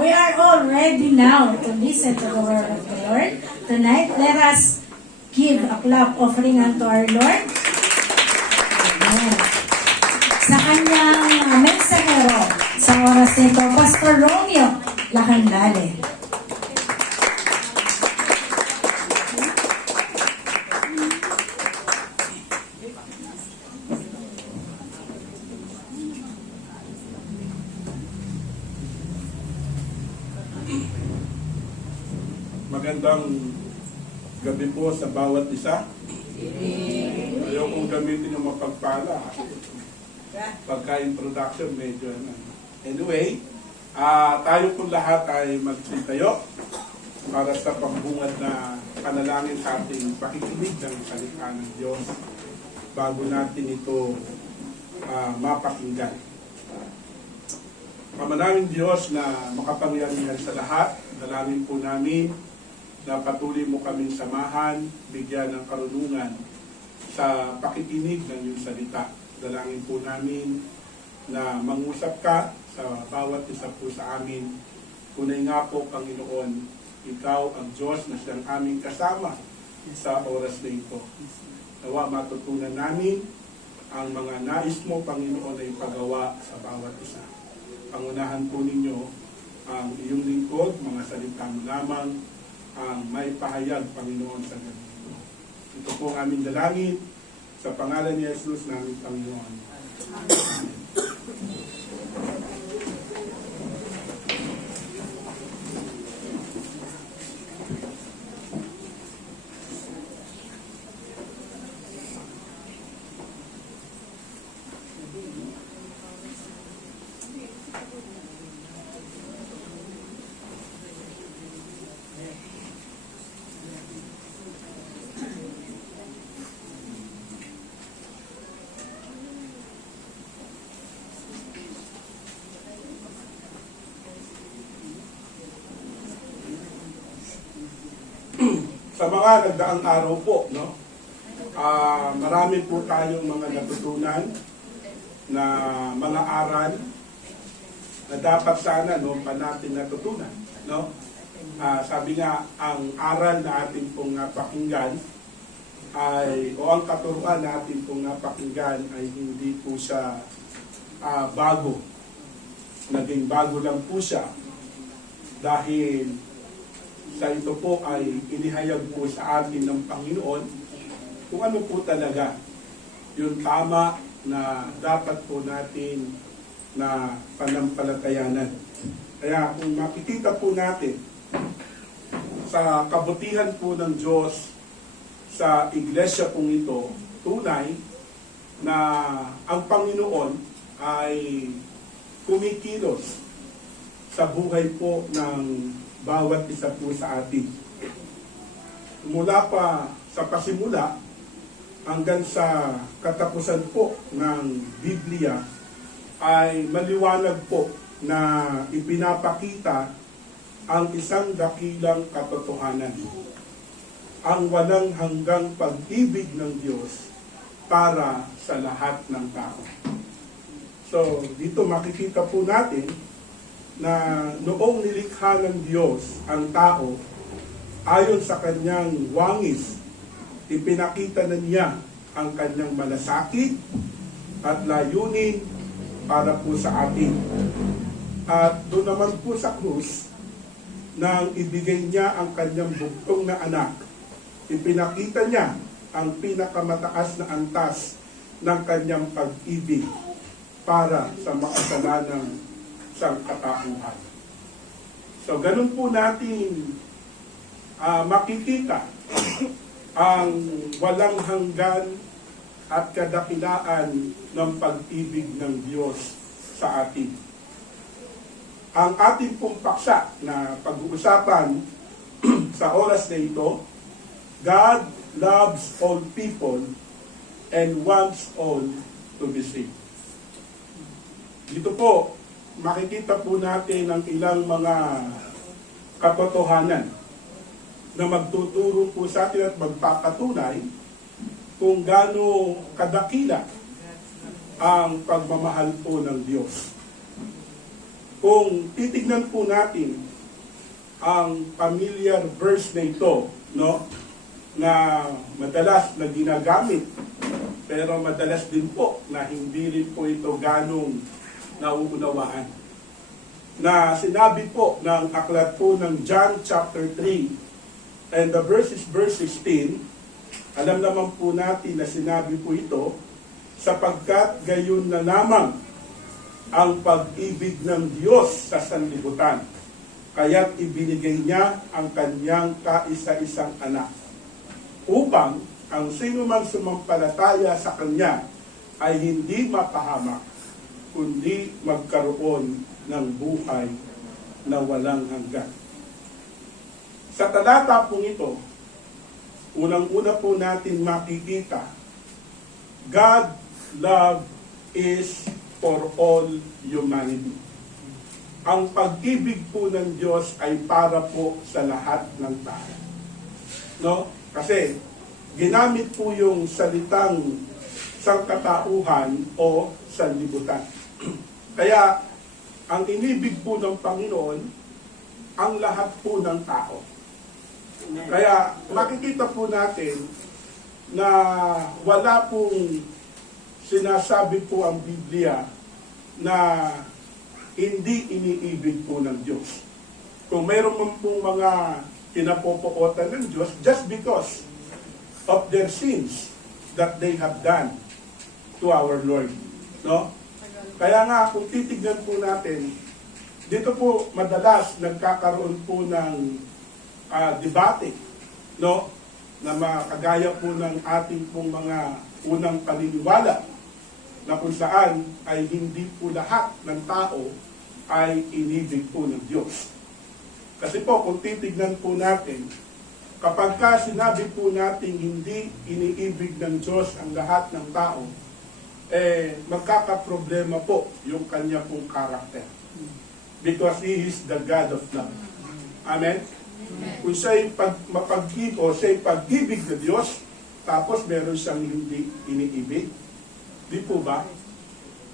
we are all ready now to listen to the word of the Lord. Tonight, let us give a clap offering unto our Lord. Amen. Sa kanyang mensahero sa oras nito, Pastor Romeo Lakandale. Magandang gabi po sa bawat isa. Ayaw kong gamitin yung mapagpala. Pagka-introduction, medyo Anyway, tayo po lahat ay magsintayo para sa pagbungad na panalangin sa ating pakikinig ng salita ng Diyos bago natin ito mapakinggan. Mamanaming Diyos na makapangyarihan sa lahat, dalangin po namin na patuloy mo kaming samahan, bigyan ng karunungan sa pakikinig ng iyong salita. Dalangin po namin na mangusap ka sa bawat isa po sa amin. Tunay nga po, Panginoon, ikaw ang Diyos na siyang aming kasama sa oras na ito. Nawa matutunan namin ang mga nais mo, Panginoon, ay pagawa sa bawat isa. Pangunahan po ninyo ang iyong lingkod, mga salita mo lamang, ang may pahayag, Panginoon, sa gabi ito. Ito po ang aming dalangin sa pangalan ni Jesus namin, Panginoon. Amen. Sa mga nagdaang araw po, no? Marami po tayong mga natutunan na mga aral na dapat sana pa natin natutunan, no? Sabi nga, ang aral na ating pong napakinggan o ang katuruan na ating pong napakinggan ay hindi po siya bago. Naging bago lang po siya dahil sa ito po ay inihayag po sa atin ng Panginoon kung ano po talaga yung tama na dapat po natin na panampalatayanan. Kaya kung makikita po natin sa kabutihan po ng Diyos sa iglesia pong ito, tunay na ang Panginoon ay kumikilos sa buhay po ng bawat isa po sa atin. Mula pa sa pasimula hanggang sa katapusan po ng Biblia ay maliwanag po na ipinapakita ang isang dakilang katotohanan. Ang walang hanggang pag-ibig ng Diyos para sa lahat ng tao. So, dito makikita po natin na noong nilikha ng Diyos ang tao, ayon sa kanyang wangis, ipinakita na niya ang kanyang malasakit at layunin para po sa atin. At doon naman po sa krus, nang ibigay niya ang kanyang bugtong na anak, ipinakita niya ang pinakamataas na antas ng kanyang pag-ibig para sa makasalanang sangkatauhan. So, ganun po natin makikita ang walang hanggan at kadakilaan ng pag-ibig ng Diyos sa atin. Ang ating pong paksa na pag-uusapan sa oras na ito, God loves all people and wants all to be saved. Dito po, makikita po natin ang ilang mga katotohanan na magtuturo po sa atin at magpapatunay kung gaano kadakila ang pagmamahal po ng Diyos. Kung titignan po natin ang familiar verse na ito, no, na madalas na ginagamit, pero madalas din po na hindi rin po ito ganong nauunawaan. Na sinabi po ng aklat po ng John chapter 3 and the verse 16, alam naman po natin na sinabi po ito, sapagkat gayon na lamang ang pag-ibig ng Diyos sa sanlibutan, kaya't ibinigay niya ang kanyang kaisa-isang anak, upang ang sino man sumampalataya sa kanya ay hindi mapahamak, kundi magkaroon ng buhay na walang hanggan. Sa talata pong ito, unang-una po natin makikita, God love is for all humanity. Ang pag-ibig po ng Diyos ay para po sa lahat ng tao. No? Kasi ginamit po yung salitang sangkatauhan o sanlibutan. Kaya ang inibig po ng Panginoon ang lahat po ng tao. Kaya makikita po natin na wala pong sinasabi po ang Biblia na hindi iniibig po ng Diyos. Kung mayroon man pong mga kinapopootan ng Diyos just because of their sins that they have done to our Lord. No? Kaya nga, kung titignan po natin, dito po madalas nagkakaroon po ng debate, no? Na makagaya po ng ating pong mga unang paniniwala na kung saan ay hindi po lahat ng tao ay inibig po ng Diyos. Kasi po, kung titignan po natin, kapag ka sinabi po natin hindi iniibig ng Diyos ang lahat ng tao, magkakaproblema po yung kanya pong karakter. Because He is the God of love. Amen? Kung siya'y mapag-ibig o siya'y pag-ibig na Diyos, tapos meron siyang hindi iniibig, di po ba?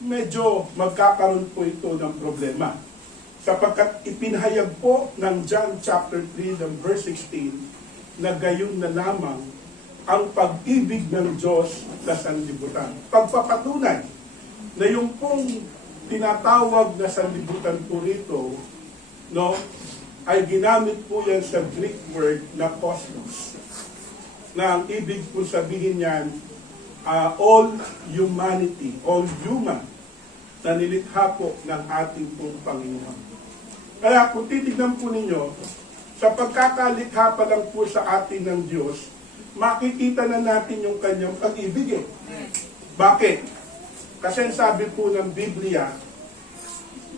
Medyo magkakaroon po ito ng problema. Sapagkat ipinahayag po ng John chapter 3 ng verse 16 na gayon na lamang ang pag-ibig ng Diyos sa sanlibutan. Pagpapatunay na yung pong tinatawag na sanlibutan po rito, no, ay ginamit po yan sa Greek word na cosmos. Na ang ibig po sabihin yan, all humanity, all human, na nilikha po ng ating pong Panginoon. Kaya kung titignan po ninyo, sa pagkakalikha pa lang po sa atin ng Diyos, makikita na natin yung kanyang pag-ibig. Bakit? Kasi sabi po ng Biblia,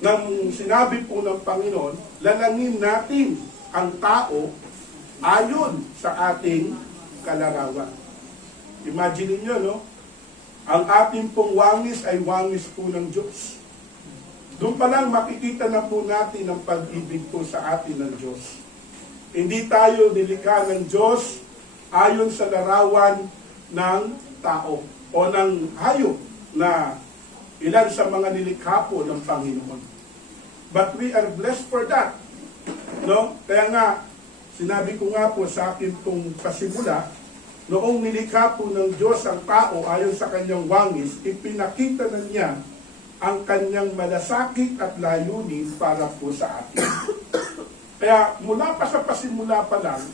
nang sinabi po ng Panginoon, lalangin natin ang tao ayon sa ating kalarawan. Imagine niyo, no? Ang ating pong wangis ay wangis po ng Diyos. Doon pa lang makikita na po natin ang pag-ibig po sa atin ng Diyos. Hindi tayo nilikha ng Diyos ayon sa larawan ng tao o ng hayop na ilan sa mga nilikha po ng Panginoon. But we are blessed for that. No? Kaya nga, sinabi ko nga po sa akin pong pasimula, noong nilikha po ng Diyos ang tao ayon sa kanyang wangis, ipinakita na niya ang kanyang malasakit at layunin para po sa atin. Kaya mula pa sa pasimula pa lang,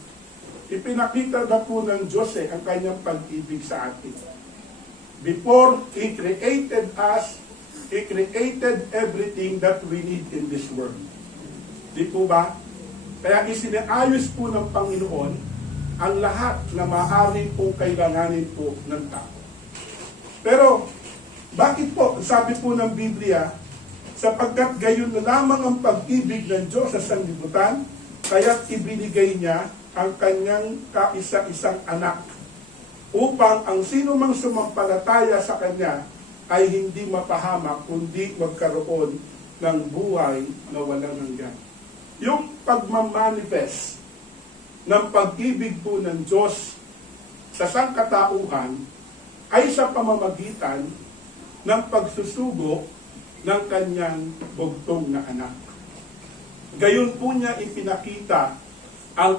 ipinakita na po ng Diyos ang kanyang pag-ibig sa atin. Before He created us, He created everything that we need in this world. Di po ba? Kaya isinaayos po ng Panginoon ang lahat na maaari pong kailanganin po ng tao. Pero, bakit po? Sabi po ng Biblia, sapagkat gayon na lamang ang pag-ibig ng Diyos sa sanlibutan, kaya't ibinigay niya ang kanyang kaisa-isang anak upang ang sino mang sumampalataya sa kanya ay hindi mapahamak, kundi magkaroon ng buhay na walang hanggan. Yung pagmamanifest ng pag-ibig po ng Diyos sa sangkatauhan ay sa pamamagitan ng pagsusugo ng kanyang bugtong na anak. Gayon po niya ipinakita ang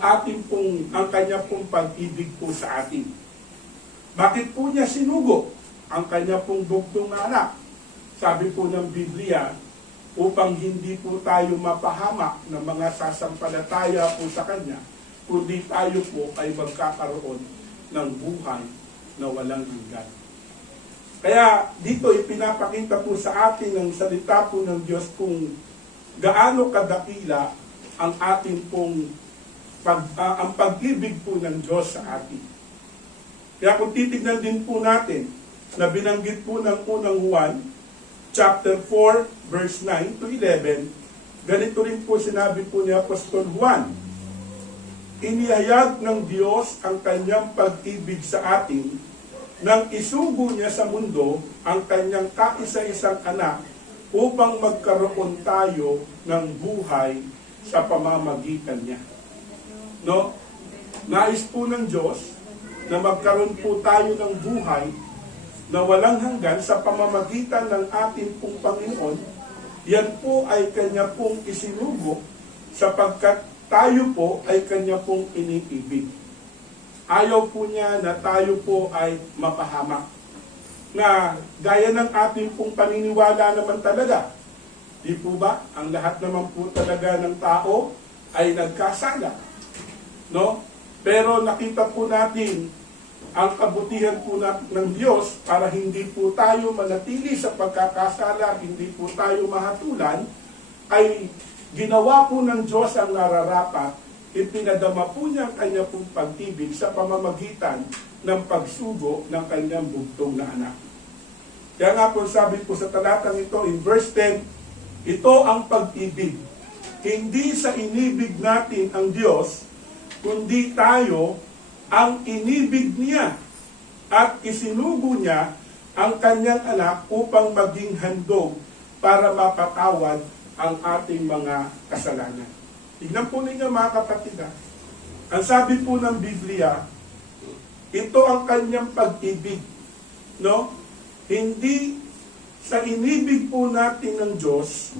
kanya pong pag-ibig po sa atin. Bakit po niya sinugo ang kanya pong bugtong na anak? Sabi po ng Biblia, upang hindi po tayo mapahamak ng mga sasampalataya po sa kanya, kundi tayo po ay magkakaroon ng buhay na walang hanggan. Kaya dito ipinapakita po sa atin ng salita po ng Diyos kung gaano kadakila ang ating pong ang pag-ibig po ng Diyos sa atin. Kaya kung titignan din po natin na binanggit po ng unang Juan, chapter 4, verse 9 to 11, ganito rin po sinabi po ni Apostol Juan, inihayag ng Diyos ang kanyang pag-ibig sa atin nang isugo niya sa mundo ang kanyang kaisa-isang anak upang magkaroon tayo ng buhay sa pamamagitan niya. No? Nais po ng Diyos na magkaroon po tayo ng buhay na walang hanggan sa pamamagitan ng ating pong Panginoon. Yan po ay kanya pong isinugo sapagkat tayo po ay kanya pong iniibig. Ayaw po niya na tayo po ay mapahamak. Na gaya ng ating pong paniniwala naman talaga. Di po ba? Ang lahat naman po talaga ng tao ay nagkasala. No? Pero nakita po natin ang kabutihan po ng Diyos para hindi po tayo manatili sa pagkakasala, hindi po tayo mahatulan, ay ginawa po ng Diyos ang nararapat, ipinadama po niya ang kanya pong pag-ibig sa pamamagitan ng pagsugo ng kanyang bugtong na anak. Kaya nga po sabi po sa talatang ito, in verse 10, ito ang pag-ibig. Hindi sa inibig natin ang Diyos, kundi tayo ang inibig niya at isinugo niya ang kanyang anak upang maging handog para mapatawad ang ating mga kasalanan. Tignan po ninyo mga kapatid. Ang sabi po ng Biblia, ito ang kanyang pag-ibig. No? Hindi sa inibig po natin ng Diyos,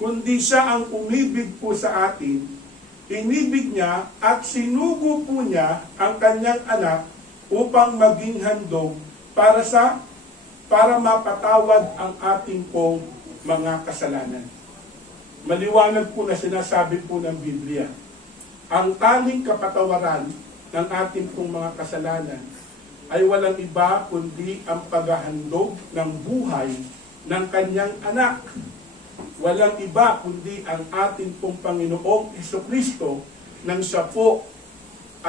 kundi siya ang umibig po sa atin. Inibig niya at sinugo po niya ang kanyang anak upang maging handog para mapatawad ang ating pong mga kasalanan. Maliwanag po na sinasabi po ng Biblia, ang tanging kapatawaran ng ating pong mga kasalanan ay walang iba kundi ang paghahandog ng buhay ng kanyang anak. Walang iba kundi ang ating pong Panginoong Jesucristo nang siya po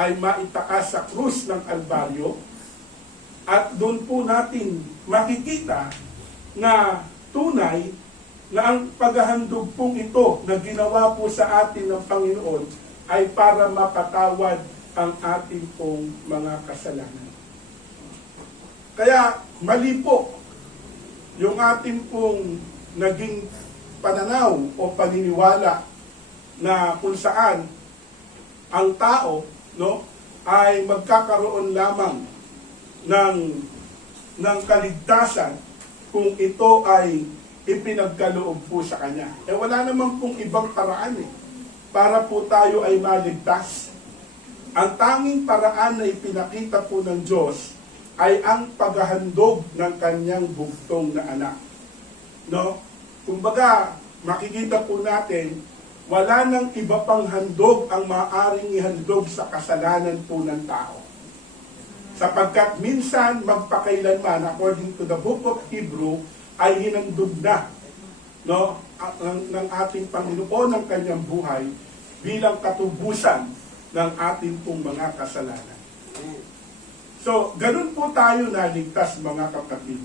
ay maitaas sa krus ng Kalbaryo. At doon po natin makikita na tunay na ang paghahandog pong ito na ginawa po sa atin ng Panginoon ay para mapatawad ang ating pong mga kasalanan. Kaya mali po yung ating pong naging pananaw o paniniwala na kung saan ang tao ay magkakaroon lamang ng kaligtasan kung ito ay ipinagkaloob po sa kanya. Wala naman pong ibang paraan para po tayo ay maligtas. Ang tanging paraan na ipinakita po ng Diyos ay ang paghahandog ng kanyang bugtong na anak. No? Kumbaga, makikita po natin, wala nang iba pang handog ang maaaring ihandog sa kasalanan po ng tao. Sapagkat minsan, magpakailanman, according to the book of Hebrew, ay hinandog na, no, ng ating Panginoon ng kanyang buhay bilang katubusan ng ating pong mga kasalanan. So, ganun po tayo naligtas, mga kapatid.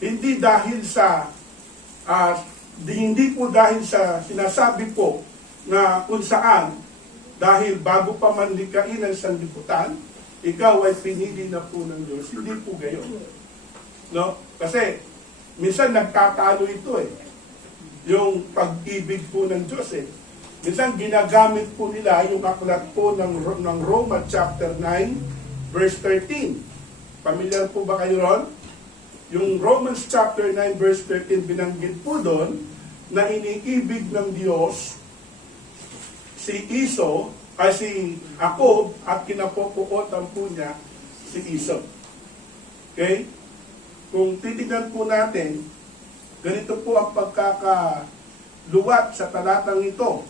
Hindi dahil sa hindi po dahil sa sinasabi po na kung saan, dahil bago pa man likain ang sanlibutan, ikaw ay pinili na po ng Diyos. Hindi po gayon. No? Kasi, minsan nagtatalo ito yung pag-ibig po ng Diyos Minsan ginagamit po nila yung aklat po ng Roma chapter 9, verse 13. Pamilyar po ba kayo ron? Yung Romans chapter 9 verse 13, binanggit po doon na iniibig ng Diyos si Iso, ay si Jacob, at kinapupuotan po niya si Iso. Okay? Kung titignan po natin, ganito po ang pagkakaluwat sa talatang ito.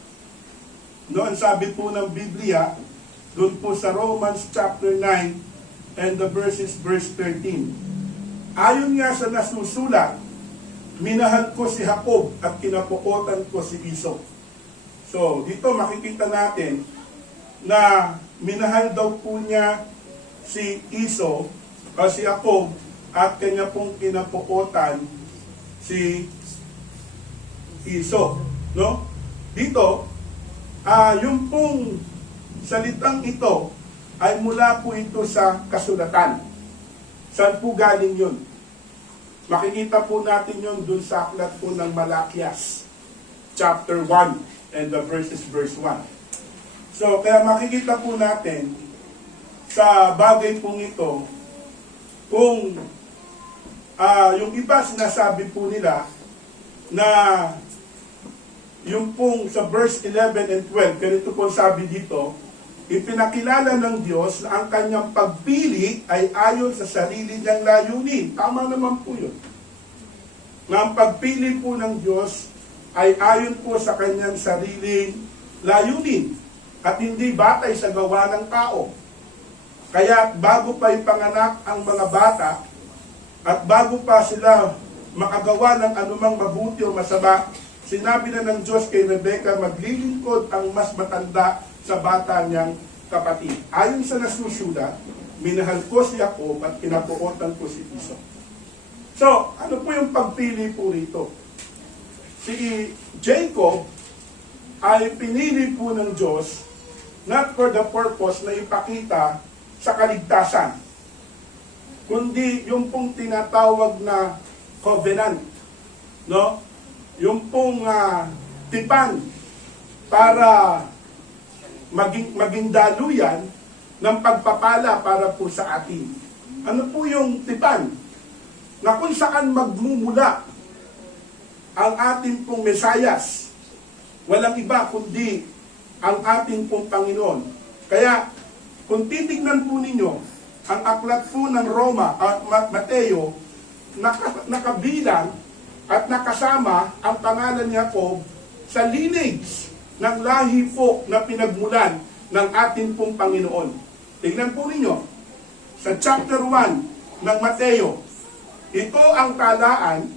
No, ang sabi po ng Biblia, doon po sa Romans chapter 9 and the verse 13. Ayon nga sa nasusulat, minahal ko si Jacob at kinapuotan ko si Iso. So, dito makikita natin na minahal daw po niya si Iso o si Jacob at kanya pong kinapuotan si Iso. No? Dito, yung pong salitang ito ay mula po ito sa kasulatan. Saan po galing yun? Makikita po natin yun dun sa aklat po ng Malakias, chapter 1, and the verse 1. So, kaya makikita po natin sa bagay pong ito, kung yung iba sinasabi po nila na yung pong sa verse 11 and 12, ganito po sabi dito, ipinakilala ng Diyos na ang kanyang pagpili ay ayon sa sarili niyang layunin. Tama naman po yun. Na ang pagpili po ng Diyos ay ayon po sa kanyang sariling layunin at hindi batay sa gawa ng tao. Kaya bago pa ipanganak ang mga bata at bago pa sila makagawa ng anumang mabuti o masama, sinabi na ng Diyos kay Rebecca, maglilingkod ang mas matanda sa bata niyang kapatid. Ayon sa nasusulat, minahal ko si Jacob at kinapuotan ko si Iso. So, ano po yung pagpili po rito? Si Jacob ay pinili po ng Diyos not for the purpose na ipakita sa kaligtasan, kundi yung pong tinatawag na covenant, no? Yung pong tipan para maging daluyan ng pagpapala para po sa atin. Ano po yung tipan? Na kung saan magmumula ang ating pong Mesayas. Walang iba kundi ang ating pong Panginoon. Kaya, kung titignan po ninyo, ang aklat po ng Roma at Mateo, nakabilang at nakasama ang pangalan ni Jacob sa lineage ng lahi po na pinagmulan ng ating pong Panginoon. Tignan po ninyo, sa chapter 1 ng Mateo, ito ang talaan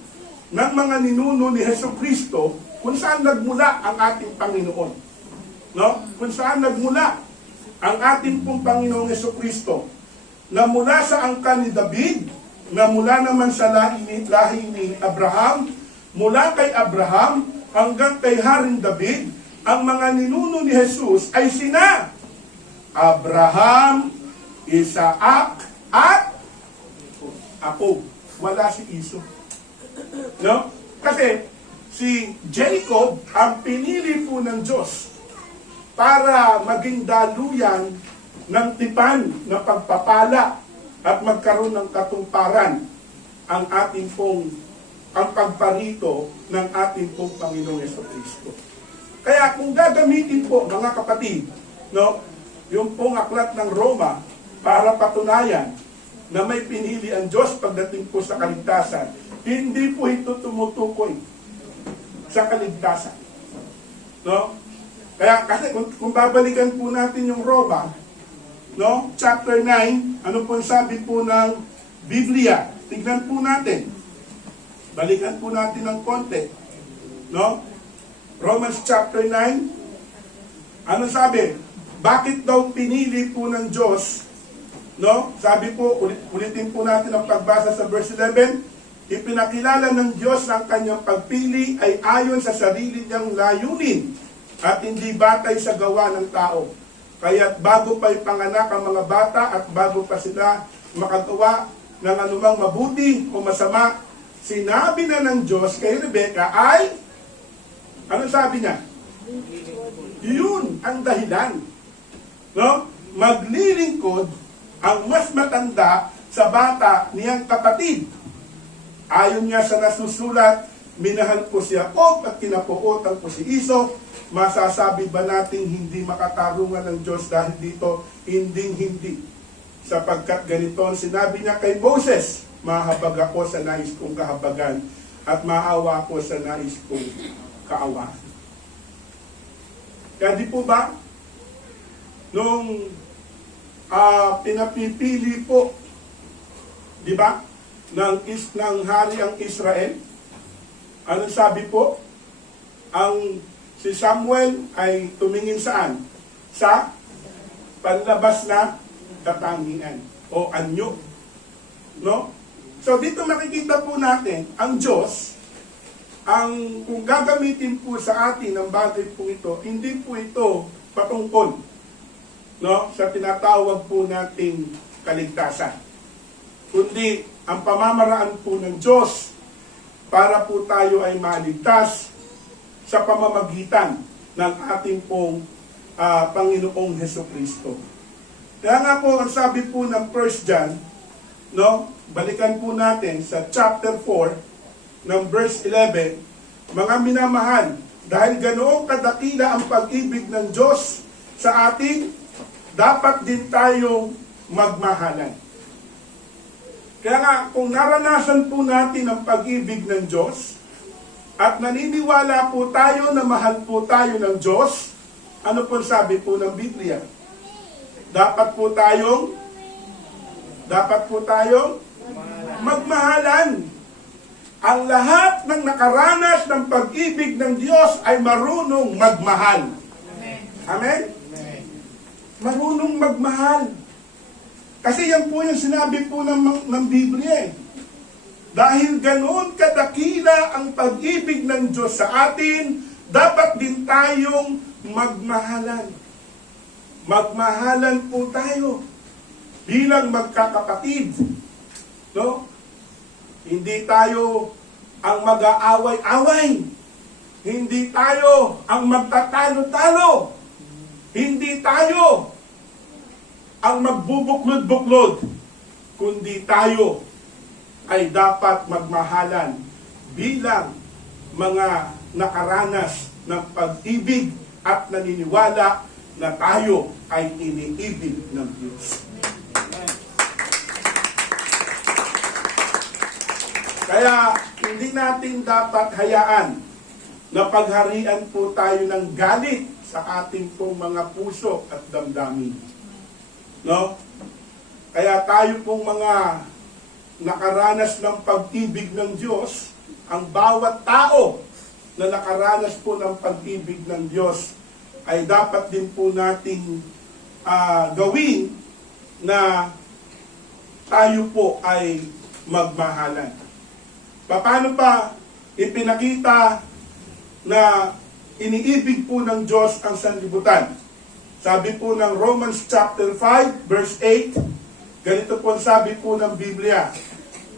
ng mga ninuno ni Jesucristo kung saan nagmula ang ating Panginoon. No? Kung saan nagmula ang ating pong Panginoong Jesucristo, na mula sa angkan ni David, na mula naman sa lahi ni Abraham, mula kay Abraham hanggang kay Haring David, ang mga ninuno ni Jesus ay sina Abraham, Isaac, at Jacob. Wala si Iso. No? Kasi si Jacob ang pinili po ng Diyos para maging daluyan ng tipan na pagpapala at magkaroon ng katuparan ang ating pong ang pagparito ng ating pong Panginoong Jesucristo. Kaya kung gagamitin po, mga kapatid, no, yung pong aklat ng Roma para patunayan na may pinili ang Diyos pagdating po sa kaligtasan, Hindi po ito tumutukoy sa kaligtasan. No? Kaya kasi kung babalikan po natin yung Roma, no? Chapter 9, ano po sabi po ng Biblia? Tignan po natin. Balikan po natin ng konti. No? Romans chapter 9, ano sabi? Bakit daw pinili po ng Diyos? No? Sabi po, ulitin po natin ang pagbasa sa verse 11. Ipinakilala ng Diyos na ang kanyang pagpili ay ayon sa sarili niyang layunin at hindi batay sa gawa ng tao. Kaya't bago pa ipanganak ang mga bata at bago pa sila makagawa ng anumang mabuti o masama, sinabi na ng Diyos kay Rebecca ay, ano sabi niya? Yun ang dahilan. No? Maglilingkod ang mas matanda sa bata niyang kapatid. Ayon nga sa nasusulat, minahal ko si Jacob at kinapuotan ko si Esau. Masasabi ba nating hindi makatarungan ng Diyos dahil dito? Hindi. Sapagkat ganito ang sinabi niya kay Moses, mahabag ako sa nais kong kahabagan at maawa ako sa nais kong kaawaan. Kaya di po ba, nung pinapipili po, di ba, ng hari ang Israel, anong sabi po? Si Samuel ay tumingin saan? Sa panlabas na katangian o anyo. No? So dito makikita po natin, ang Diyos, kung gagamitin po sa atin ang bagay po ito, hindi po ito patungkol, no, sa tinatawag po nating kaligtasan. Kundi ang pamamaraan po ng Diyos para po tayo ay maligtas sa pamamagitan ng ating pong Panginoong Hesukristo. Kaya nga po, ang sabi po ng 1 John, no, balikan po natin sa chapter 4, ng verse 11, mga minamahal, dahil ganoong kadakila ang pag-ibig ng Diyos sa atin, dapat din tayong magmahalan. Kaya nga, kung naranasan po natin ang pag-ibig ng Diyos, at naniniwala po tayo na mahal po tayo ng Diyos, ano po sabi po ng Biblia? Dapat po tayong magmahalan. Ang lahat ng nakaranas ng pag-ibig ng Diyos ay marunong magmahal. Amen? Marunong magmahal. Kasi yan po yung sinabi po ng Biblia. Dahil ganoon kadakila ang pag-ibig ng Diyos sa atin, dapat din tayong magmahalan. Magmahalan po tayo bilang magkakapatid. No? Hindi tayo ang mag-aaway-away. Hindi tayo ang magtatalo-talo. Hindi tayo ang magbubuklod-buklod. Kundi tayo ay dapat magmahalan bilang mga nakaranas ng pag-ibig at naniniwala na tayo ay iniibig ng Diyos. Kaya hindi natin dapat hayaan na pagharian po tayo ng galit sa ating pong mga puso at damdamin. No? Kaya tayo pong mga nakaranas ng pag-ibig ng Diyos, ang bawat tao na nakaranas po ng pag-ibig ng Diyos ay dapat din po nating gawin na tayo po ay magmahalan. Paano pa ipinakita na iniibig po ng Diyos ang sanlibutan? Sabi po ng Romans chapter 5 verse 8, ganito po sabi po ng Biblia,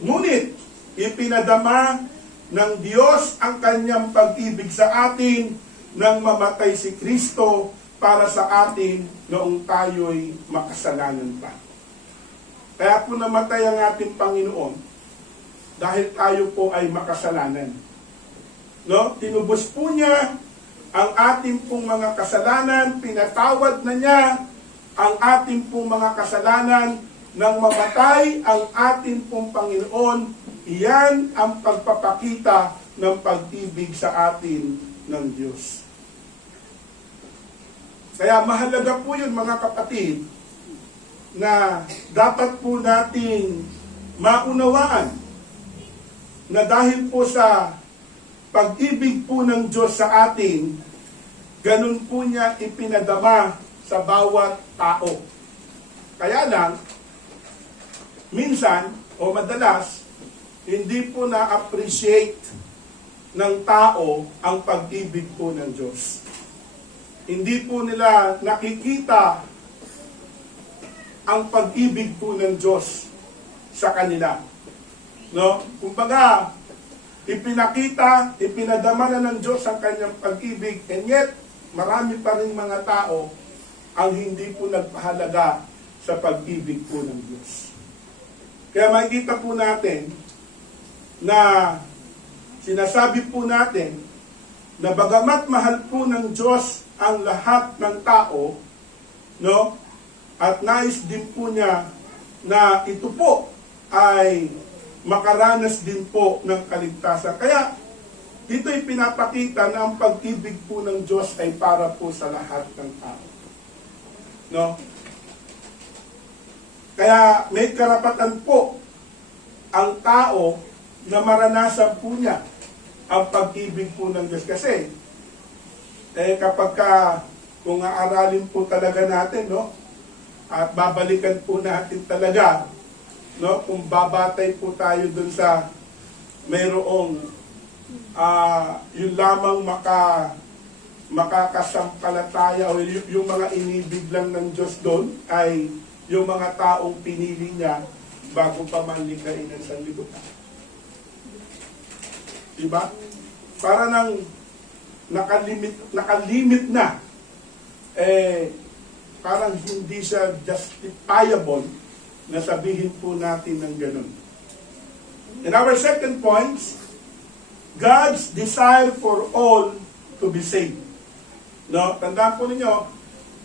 ngunit ipinadama ng Diyos ang kanyang pag-ibig sa atin nang mamatay si Kristo para sa atin noong tayo'y makasalanan pa. Kaya po namatay ang ating Panginoon dahil tayo po ay makasalanan. No? Tinubos po niya ang ating pong mga kasalanan, pinatawad na niya ang ating pong mga kasalanan nang mamatay ang ating pong Panginoon, Iyan ang pagpapakita ng pag-ibig sa atin ng Diyos. Kaya mahalaga po yun mga kapatid, na dapat po nating maunawaan na dahil po sa pag-ibig po ng Diyos sa atin, ganun po niya ipinadama sa bawat tao. Kaya lang, minsan o madalas, hindi po na-appreciate ng tao ang pag-ibig po ng Diyos. Hindi po nila nakikita ang pag-ibig po ng Diyos sa kanila. No? Kumbaga, ipinadama na ng Diyos ang kanyang pag-ibig, and yet, marami pa rin mga tao ang hindi po nagpahalaga sa pag-ibig po ng Diyos. Kaya makikita po natin na sinasabi po natin na bagamat mahal po ng Diyos ang lahat ng tao, no? At nais din po niya na ito po ay makaranas din po ng kaligtasan. Kaya dito ay pinapakita na ang pag-ibig po ng Diyos ay para po sa lahat ng tao. No? Kaya may karapatan po ang tao na maranasan po niya ang pag-ibig po ng Diyos. Kasi kapag kung aaralin po talaga natin, no? At babalikan po natin talaga, no, kung babatay po tayo dun sa mayroong yung lamang makakasampalataya o yung mga inibig lang ng Diyos doon ay yung mga taong pinili niya bago pa man likhain ang sanlibutan. Diba? Para nang nakalimit na, parang hindi siya justifiable na sabihin po natin ng ganun. In our second point, God's desire for all to be saved. No, tandaan po ninyo,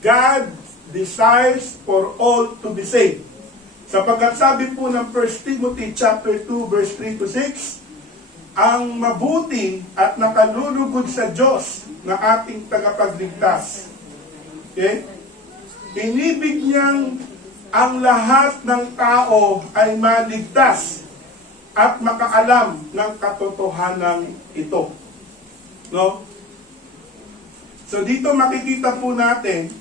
God desires for all to be saved. Sapagkat sabi po ng 1 Timothy chapter 2 verse 3 to 6, ang mabuti at nakalulugod sa Diyos na ating tagapagligtas. Okay? Inibig niyang ang lahat ng tao ay maligtas at makaalam ng katotohanan ito. No? So dito makikita po natin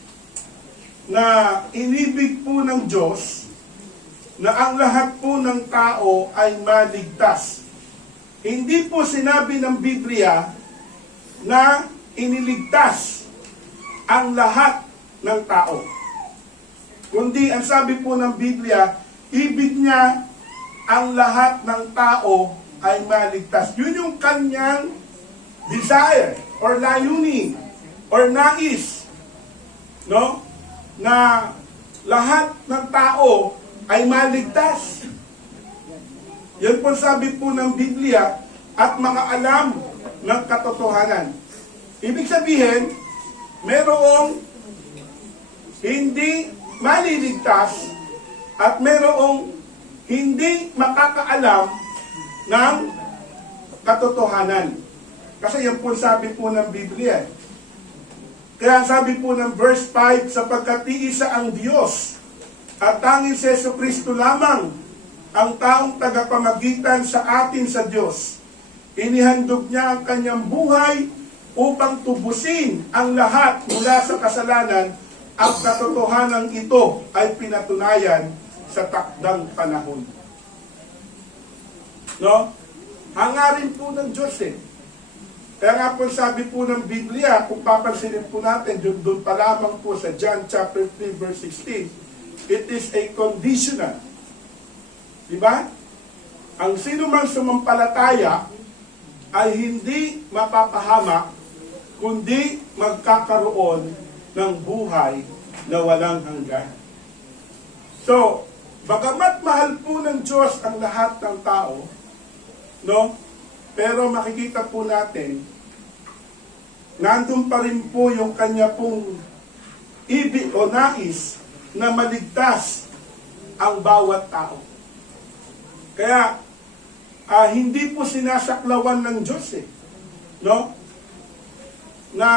na inibig po ng Diyos na ang lahat po ng tao ay maligtas. Hindi po sinabi ng Biblia na iniligtas ang lahat ng tao. Kundi ang sabi po ng Biblia, ibig niya ang lahat ng tao ay maligtas. Yun yung kanyang desire or layunin or nais, no? Na lahat ng tao ay maligtas. Yan po sabi po ng Biblia at makaalam ng katotohanan. Ibig sabihin, merong hindi maliligtas at merong hindi makakaalam ng katotohanan. Kasi yan po sabi po ng Biblia. Kaya sabi po ng verse 5, sapagkat iisa ang Diyos at tanging si Jesucristo lamang ang taong tagapamagitan sa atin sa Diyos. Inihandog niya ang kanyang buhay upang tubusin ang lahat mula sa kasalanan. Ang katotohanan ito ay pinatunayan sa takdang panahon. No? Hangarin po ng Diyos eh. Kaya nga po sabi po ng Biblia, kung papansinin po natin, doon pa lamang po sa John chapter 3 verse 16, it is a conditional. Diba? Ang sino mang sumampalataya ay hindi mapapahamak, kundi magkakaroon ng buhay na walang hanggan. So, bagamat mahal po ng Diyos ang lahat ng tao, no? Pero makikita po natin, nandun pa rin po yung kanya pong ibig o nais na maligtas ang bawat tao. Kaya, hindi po sinasaklawan ng Diyos eh. No? Na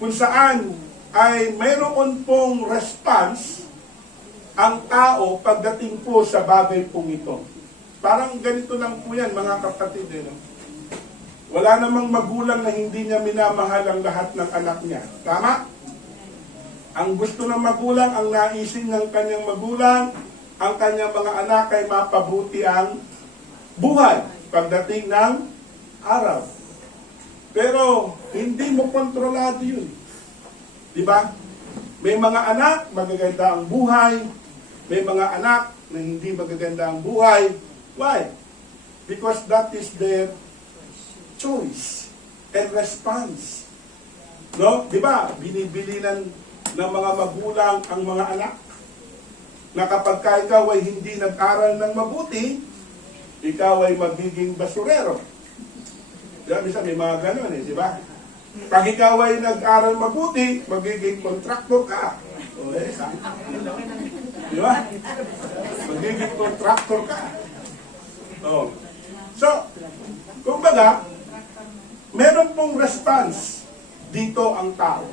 kung saan ay mayroon pong response ang tao pagdating po sa bagay pong ito. Parang ganito lang po yan, mga kapatid. No? Wala namang magulang na hindi niya minamahal ang lahat ng anak niya. Tama? Ang gusto ng magulang, ang naisin ng kanyang magulang, ang kanyang mga anak ay mapabuti ang buhay pagdating ng araw. Pero hindi mo kontrolado yun. Diba? May mga anak, magaganda ang buhay. May mga anak na hindi magaganda ang buhay. Why? Because that is their choice and response. No? Diba? Binibilinan ng mga magulang ang mga anak na kapag ka ikaw ay hindi nag-aral ng mabuti, ikaw ay magiging basurero. Diba? Bisa may mga ganon eh, diba? Pag ikaw ay nag-aral mabuti, magiging kontraktor ka. O, diba? Magiging kontraktor ka. O. So, kumbaga, meron pong response dito ang tao.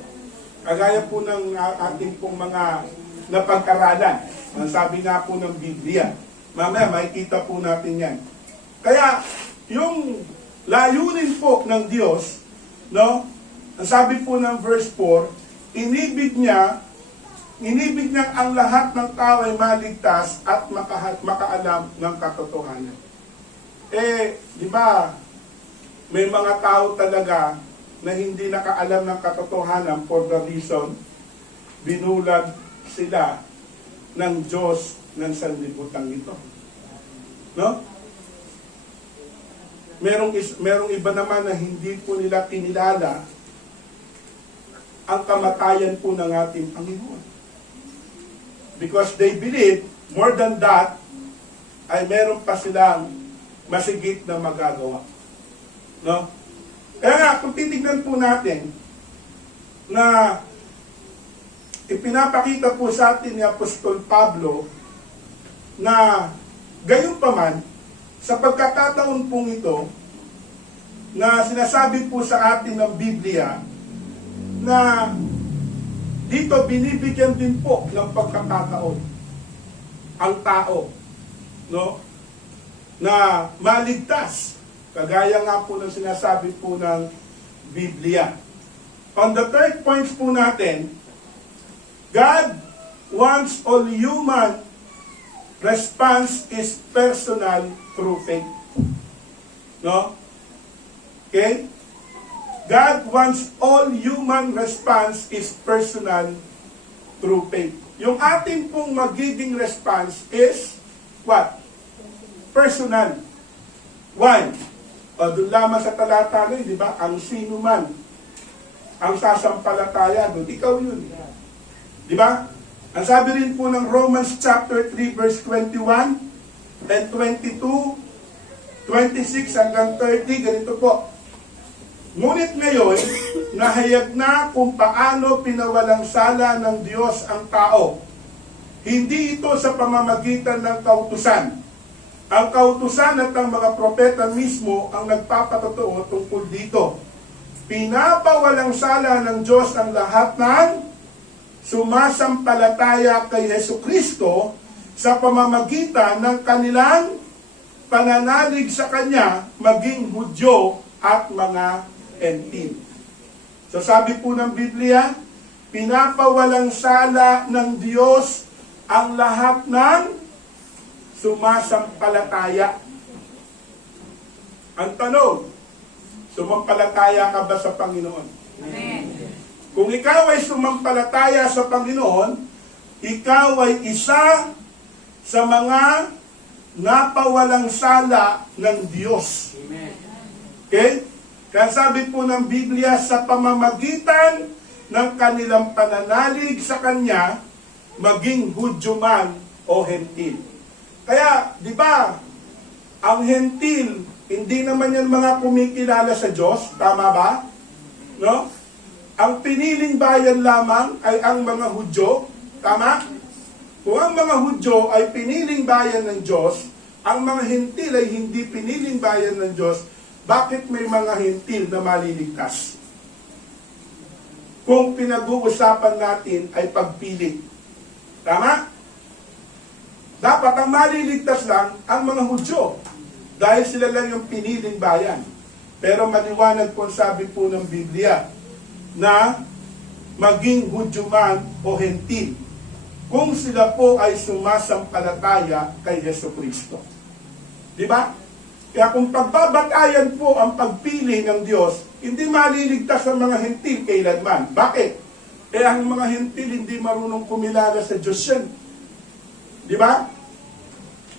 Kagaya po ng ating pong mga napag-aralan. Ang sabi nga po ng Biblia. Mamaya, makikita po natin yan. Kaya, yung layunin po ng Diyos, no? Ang sabi po ng verse 4, inibig niya ang lahat ng tao ay maligtas at makaalam ng katotohanan. Di ba, may mga tao talaga na hindi nakaalam ng katotohanan for the reason binulag sila ng Diyos ng sanlibutan ito. No? Merong iba naman na hindi po nila kinilala ang kamatayan po ng ating Panginoon. Because they believe, more than that, ay meron pa silang masigit na magagawa. No? Kaya nga, kung titignan po natin na ipinapakita po sa atin ni Apostol Pablo na gayon pa man, sa pagkakataon pong ito, na sinasabi po sa atin ng Biblia, na dito binibigyan din po ng pagkakataon ang tao, no? Na maligtas. Kagaya nga po ng sinasabi po ng Biblia. On the third point po natin, God wants all human response is personal through faith. No? Okay? God wants all human response is personal through faith. Yung ating pong magiging response is what? Personal. Why? O doon lamang sa talata na, di ba? Ang sino man ang sasampalataya doon, ikaw yun. Di ba? Ang sabi rin po ng Romans chapter 3 verse 21 and 22, 26 hanggang 30, ganito po. Ngunit ngayon, nahayag na kung paano pinawalang sala ng Diyos ang tao. Hindi ito sa pamamagitan ng kautusan. Ang kautusan at ang mga propeta mismo ang nagpapatotoo tungkol dito. Pinapawalang sala ng Diyos ang lahat ng sumasampalataya kay Jesucristo sa pamamagitan ng kanilang pananalig sa Kanya, maging Hudyo at mga Hentil. So sabi po ng Biblia, pinapawalang sala ng Diyos ang lahat ng sumasampalataya. Ang tanong, sumampalataya ka ba sa Panginoon? Amen. Kung ikaw ay sumampalataya sa Panginoon, ikaw ay isa sa mga napawalang sala ng Diyos. Amen. Okay? Kaya sabi po ng Biblia, sa pamamagitan ng kanilang pananalig sa Kanya, maging Hudyo man o Hentil. Kaya, di ba, ang Hentil, hindi naman yan mga kumikilala sa Diyos, tama ba? No? Ang piniling bayan lamang ay ang mga Hudyo, tama? Kung ang mga Hudyo ay piniling bayan ng Diyos, ang mga hentil ay hindi piniling bayan ng Diyos, bakit may mga hentil na maliligtas? Kung pinag-uusapan natin ay pagpili. Tama? Dapat ang maliligtas lang ang mga Hudyo dahil sila lang yung piniling bayan. Pero maliwanag po ang sabi po ng Biblia na maging Hudyo man o hentil kung sila po ay sumasampalataya kay Jesucristo. Di ba? Kaya kung pagbabatayan po ang pagpili ng Diyos, hindi maliligtas ang mga hentil kailanman. Bakit? Ang mga hentil hindi marunong kumilala sa Diyos yan. Di ba?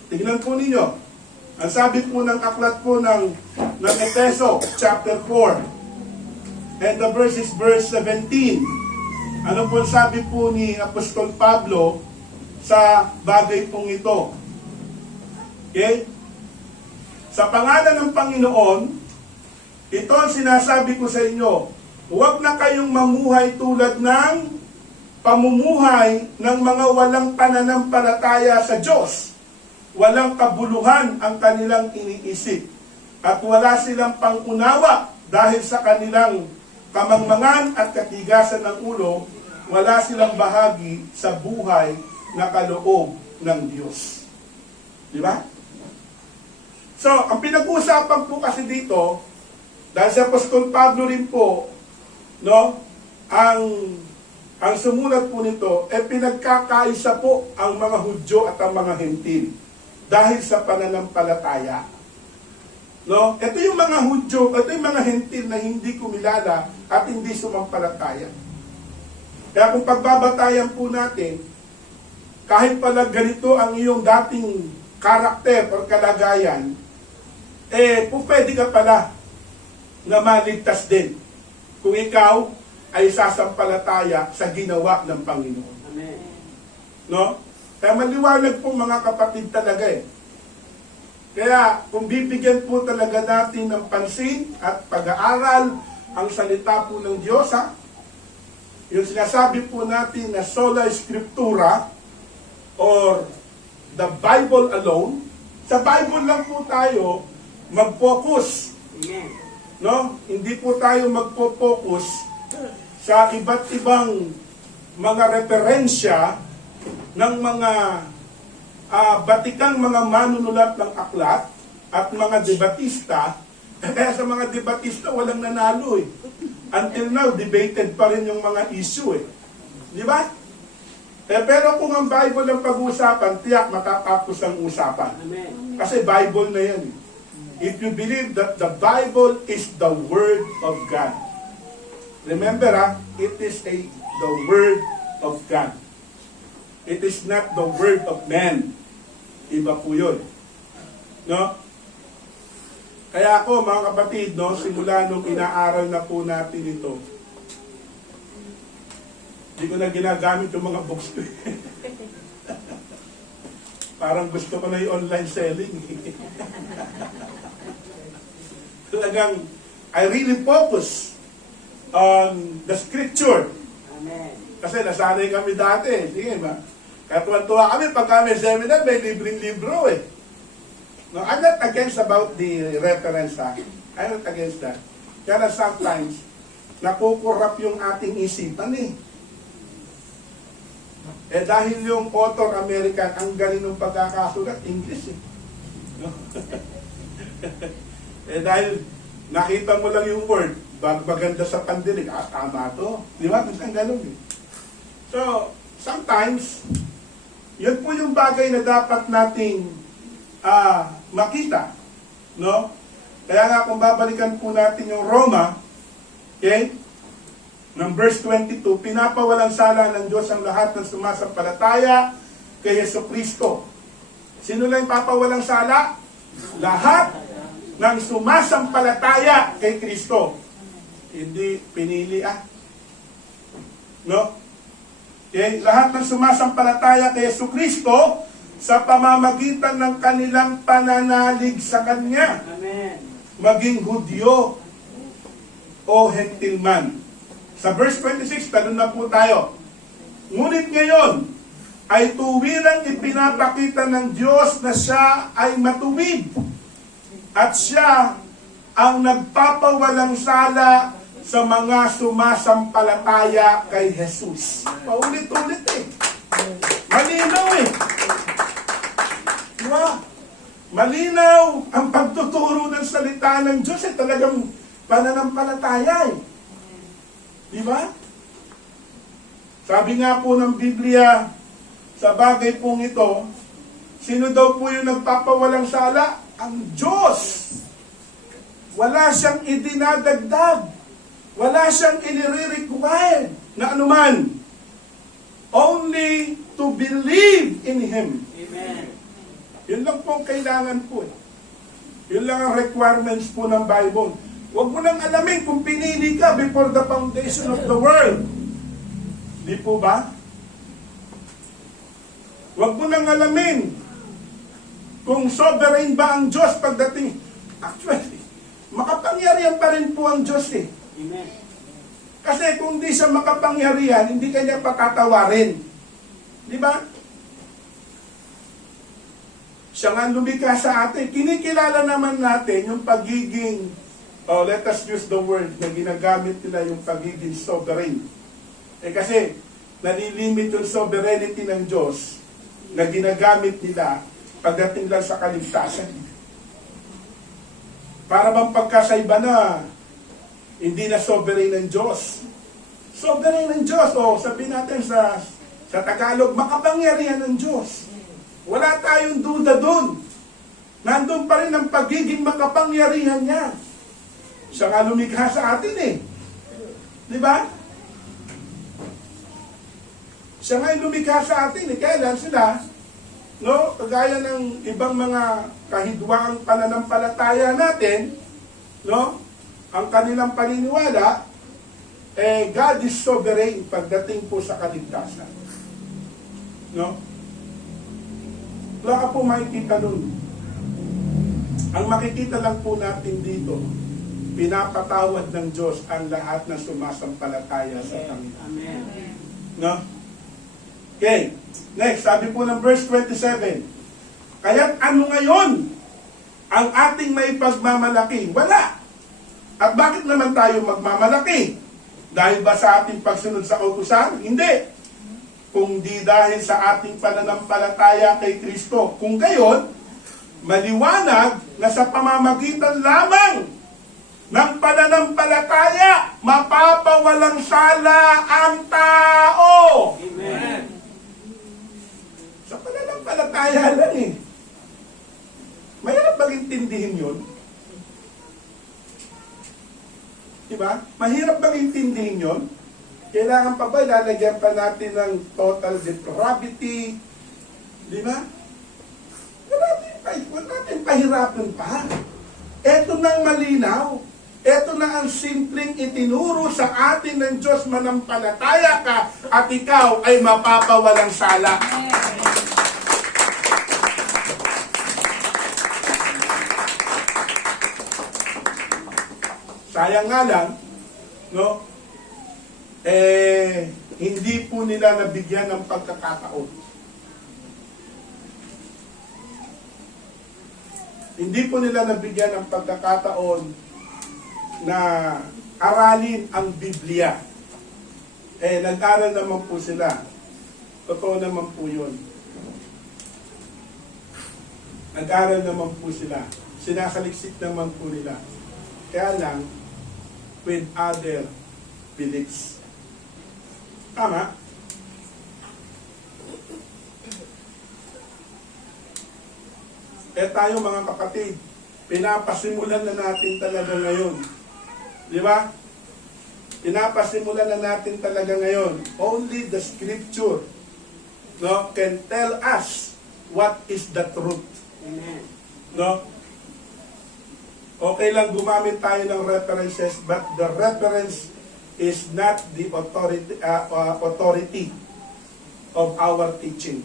Tignan po ninyo. Ang sabi po ng aklat po ng Efeso, chapter 4. And the verse is verse 17. Ano po sabi po ni Apostol Pablo sa bagay pong ito? Okay? Sa pangalan ng Panginoon, ito ang sinasabi ko sa inyo, huwag na kayong mamuhay tulad ng pamumuhay ng mga walang pananampalataya sa Diyos. Walang kabuluhan ang kanilang iniisip. At wala silang pangunawa dahil sa kanilang kamangmangan at katigasan ng ulo, wala silang bahagi sa buhay na kaloob ng Diyos. Di ba? So, ang pinag-uusapan po kasi dito, dahil si Apostol Pablo rin po, no, ang sumulat po nito, pinagkakaisa po ang mga Hudyo at ang mga Hentil dahil sa pananampalataya. No? Ito yung mga Hudyo, ito yung mga Hentil na hindi kumilala at hindi sumampalataya. Kaya kung pagbabatayan po natin, kahit pala ganito ang iyong dating karakter o kalagayan, pwede ka pala na maligtas din kung ikaw ay sasampalataya sa ginawa ng Panginoon. Amen. No? Kaya maliwanag po mga kapatid talaga Kaya kung bibigyan po talaga natin ng pansin at pag-aaral ang salita po ng Diyos, yung sinasabi po natin na sola scriptura or the Bible alone, sa Bible lang po tayo mag-focus. Amen. No? Hindi po tayo magpo-focus sa iba't ibang mga referensya ng mga batikang mga manunulat ng aklat at mga debatista. Kaya sa mga debatista walang nanalo Until now, debated pa rin yung mga issue Di ba? Pero kung ang Bible ang pag-uusapan, tiyak matatapos ang usapan. Amen. Kasi Bible na yan If you believe that the Bible is the Word of God. Remember it is the Word of God. It is not the Word of man. Iba po yun. No? Kaya ako, mga kapatid, no, simula nung inaaral na po natin ito, hindi ko na ginagamit yung mga books ko. Parang gusto ko na yung online selling. Talagang, I really focus on the scripture. Amen. Kasi nasanay kami dati. Sige ba? Kaya tuwan-tuwa kami pag kami seminar, may libreng libro No, I'm not against about the reference I'm not against that. Kaya sometimes, nakukurap yung ating isipan dahil yung author American, ang galing ng pagkakasulat, English No? Dahil nakita mo lang yung word, maganda sa pandinig, tama to. Di ba? Ang ganun So, sometimes, yun po yung bagay na dapat nating makita. No? Kaya nga kung babalikan po natin yung Roma, okay, ng verse 22, pinapawalang sala ng Diyos ang lahat ng sumasampalataya kay Jesucristo. Sino lang papawalang sala? Lahat ng sumasampalataya kay Kristo. Hindi pinili No? Okay? Lahat ng sumasampalataya kay Jesucristo sa pamamagitan ng kanilang pananalig sa Kanya. Amen. Maging Hudyo o Hentil man. Sa verse 26, tanong na po tayo. Ngunit ngayon, ay tuwirang ipinapakita ng Diyos na siya ay matuwid. At siya ang nagpapawalang sala sa mga sumasampalataya kay Jesus. Paulit-ulit eh. Malinaw eh. Diba? Malinaw ang pagtuturo ng salita ng Diyos eh. Talagang pananampalataya eh. Diba? Sabi nga po ng Biblia, sa bagay pong ito, sino daw po yung nagpapawalang sala? Ang Diyos. Wala siyang idinadagdag. Wala siyang inire-require na anuman. Only to believe in Him. Amen. Yun lang po ang kailangan po. Yun lang ang requirements po ng Bible. Huwag mo nang alamin kung pinili ka before the foundation of the world. Di po ba? Huwag mo nang alamin kung sovereign ba ang Diyos pagdating. Actually, makapangyarihan pa rin po ang Diyos eh. Amen. Kasi kung di siya makapangyarihan, hindi kanya patatawarin. Di ba? Siya nga lumikha sa atin. Kinikilala naman natin yung pagiging, let us use the word na ginagamit nila yung pagiging sovereign. Kasi, nalilimit yung sovereignty ng Diyos na ginagamit nila pagdating lang sa kaligtasan. Para bang pagkasaiba na hindi na sovereign ng Diyos. Sovereign ng Diyos, sabihin natin sa Tagalog, makapangyarihan ng Diyos. Wala tayong duda doon. Nandun pa rin ang pagiging makapangyarihan niya. Siya nga lumikha sa atin eh. Di ba? Siya nga lumikha sa atin eh. Kaya lang sila, kagaya ng ibang mga kahidwaang pananampalataya natin, ang kanilang paniniwala, God is sovereign pagdating po sa kaligtasan. Wala ka po makikita nun. Ang makikita lang po natin dito, pinapatawad ng Diyos ang lahat ng sumasampalataya sa Kanya. Amen. Okay, next, sabi po ng verse 27, kaya't ano ngayon ang ating may pagmamalaki? Wala. At bakit naman tayo magmamalaki? Dahil ba sa ating pagsunod sa kautusan? Hindi. Kung di dahil sa ating pananampalataya kay Kristo. Kung gayon, maliwanag na sa pamamagitan lamang ng pananampalataya, mapapawalang sala ang tao. Amen. Sa pananampalataya lang eh. Mahirap mag-intindihin yun. Diba? Mahirap bang intindihin yun? Kailangan pa ba lalagyan pa natin ng total depravity? Diba? Huwag natin pahirapan pa. Ito nang malinaw. Ito na ang simpleng itinuro sa atin ng Diyos, manampalataya ka at ikaw ay mapapawalang sala. Sayang nga lang, hindi po nila nabigyan ng pagkakataon. Hindi po nila nabigyan ng pagkakataon na aralin ang Biblia. Nag-aral naman po sila. Totoo naman po yun. Nag-aral naman po sila. Sinasaliksik naman po nila. Kaya lang, with other beliefs. Tama? Tayo mga kapatid, pinapasimulan na natin talaga ngayon. Di ba? Pinapasimulan na natin talaga ngayon. Only the scripture can tell us what is the truth. Amen. Okay lang gumamit tayo ng references, but the reference is not the authority of our teaching.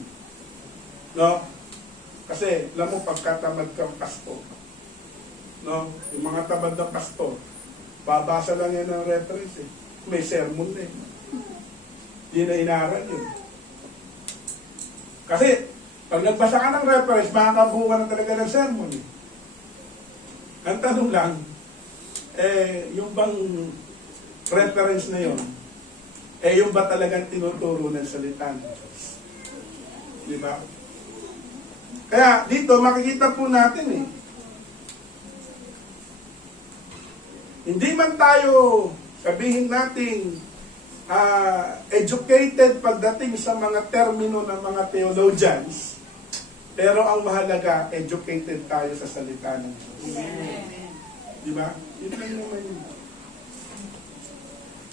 Kasi, alam mo, pagkatamad kang pastor, yung mga tamad ng pastor, babasa lang yan ng reference eh. May sermon eh. Hindi na inaral yun. Kasi, pag nagbasa ka ng reference, makakabuo ka na talaga ng sermon. Eh. Ang tanong lang, yung bang reference na yun, yung ba talagang tinuturo ng salita ng Diyos? Di ba? Kaya dito, makikita po natin hindi man tayo, sabihin natin, educated pagdating sa mga termino ng mga theologians, pero ang mahalaga, educated tayo sa salita ng Diyos. Di ba? Yun lang naman yun.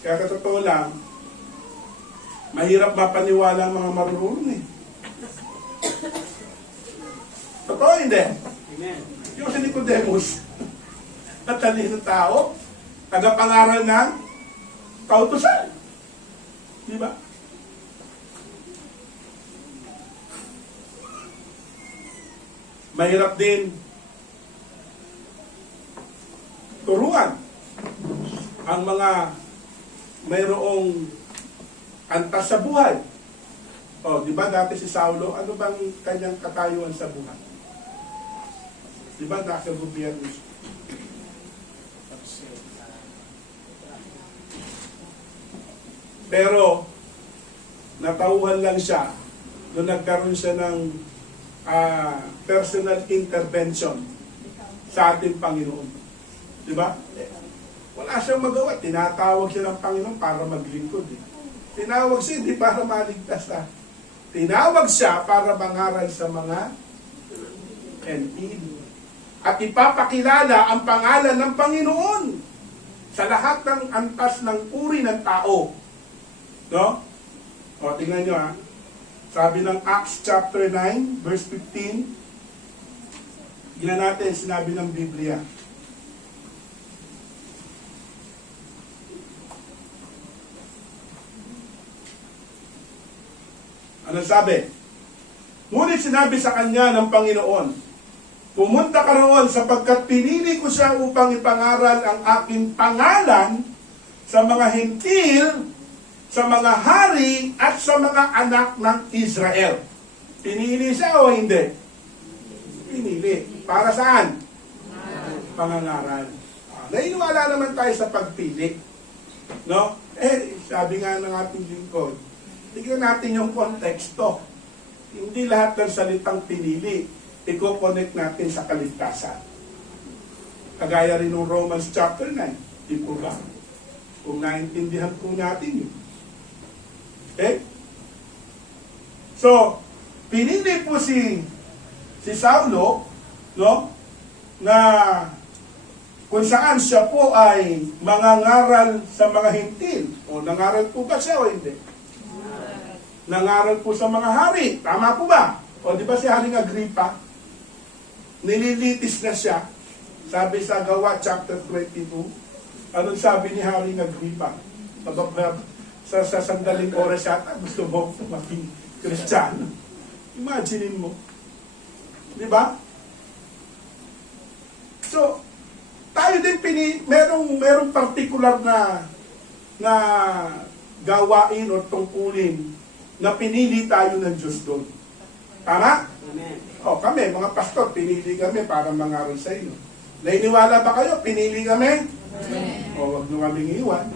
Kaya katotoo lang, mahirap mapaniwala ang mga marunong Totoo hindi? Amen. Yung si Nicodemus, matalinong tao, tagapangaral ng kautusan. Di ba? Mahirap din turuan ang mga mayroong antas sa buhay. O, di ba dati si Saulo, ano bang kanyang katayuan sa buhay? Di ba nasa gobyerno siya? Pero, natauhan lang siya nung nagkaroon siya ng personal intervention sa ating Panginoon. Di ba? Wala siyang magawa. Tinatawag siya ng Panginoon para maglingkod. Tinawag siya hindi para maligtas. Tinawag siya para mangaral sa mga hentil. At ipapakilala ang pangalan ng Panginoon sa lahat ng antas ng uri ng tao. No? O, tingnan nyo Sabi ng Acts chapter 9, verse 15, gina natin sinabi ng Biblia. Ano sabi? Ngunit sinabi sa kanya ng Panginoon, pumunta ka roon sapagkat pinili ko siya upang ipangaral ang aking pangalan sa mga hentil, sa mga hari, at sa mga anak ng Israel. Pinili siya o hindi? Pinili. Para saan? Pangangaral. Nainiwala naman tayo sa pagpili. No? Sabi nga ng ating lingkod, tignan natin yung konteksto. Hindi lahat ng salitang pinili, i-connect natin sa kaligtasan. Kagaya rin ng Romans chapter 9. Di po ba? Kung naintindihan po natin yun. Okay? So, pinili po si Saulo, no? Na kung saan siya po ay mangangaral sa mga hentil. O nangaral po ba siya o hindi? Nangaral po sa mga hari. Tama po ba? O di ba si Haring Agripa? Nililitis na siya. Sabi sa Gawa chapter 22. Anong sabi ni Haring Agripa? Sa sandaling oras yata, gusto mo maging Kristiyano. Imaginin mo. Di ba? So, tayo din merong particular na gawain o tungkulin na pinili tayo ng Diyos doon. Tama? Amen. O kami, mga pastor, pinili kami para mangaral sa inyo. Nainiwala ba kayo? Pinili kami? Amen. O wag nyo kaming iwan.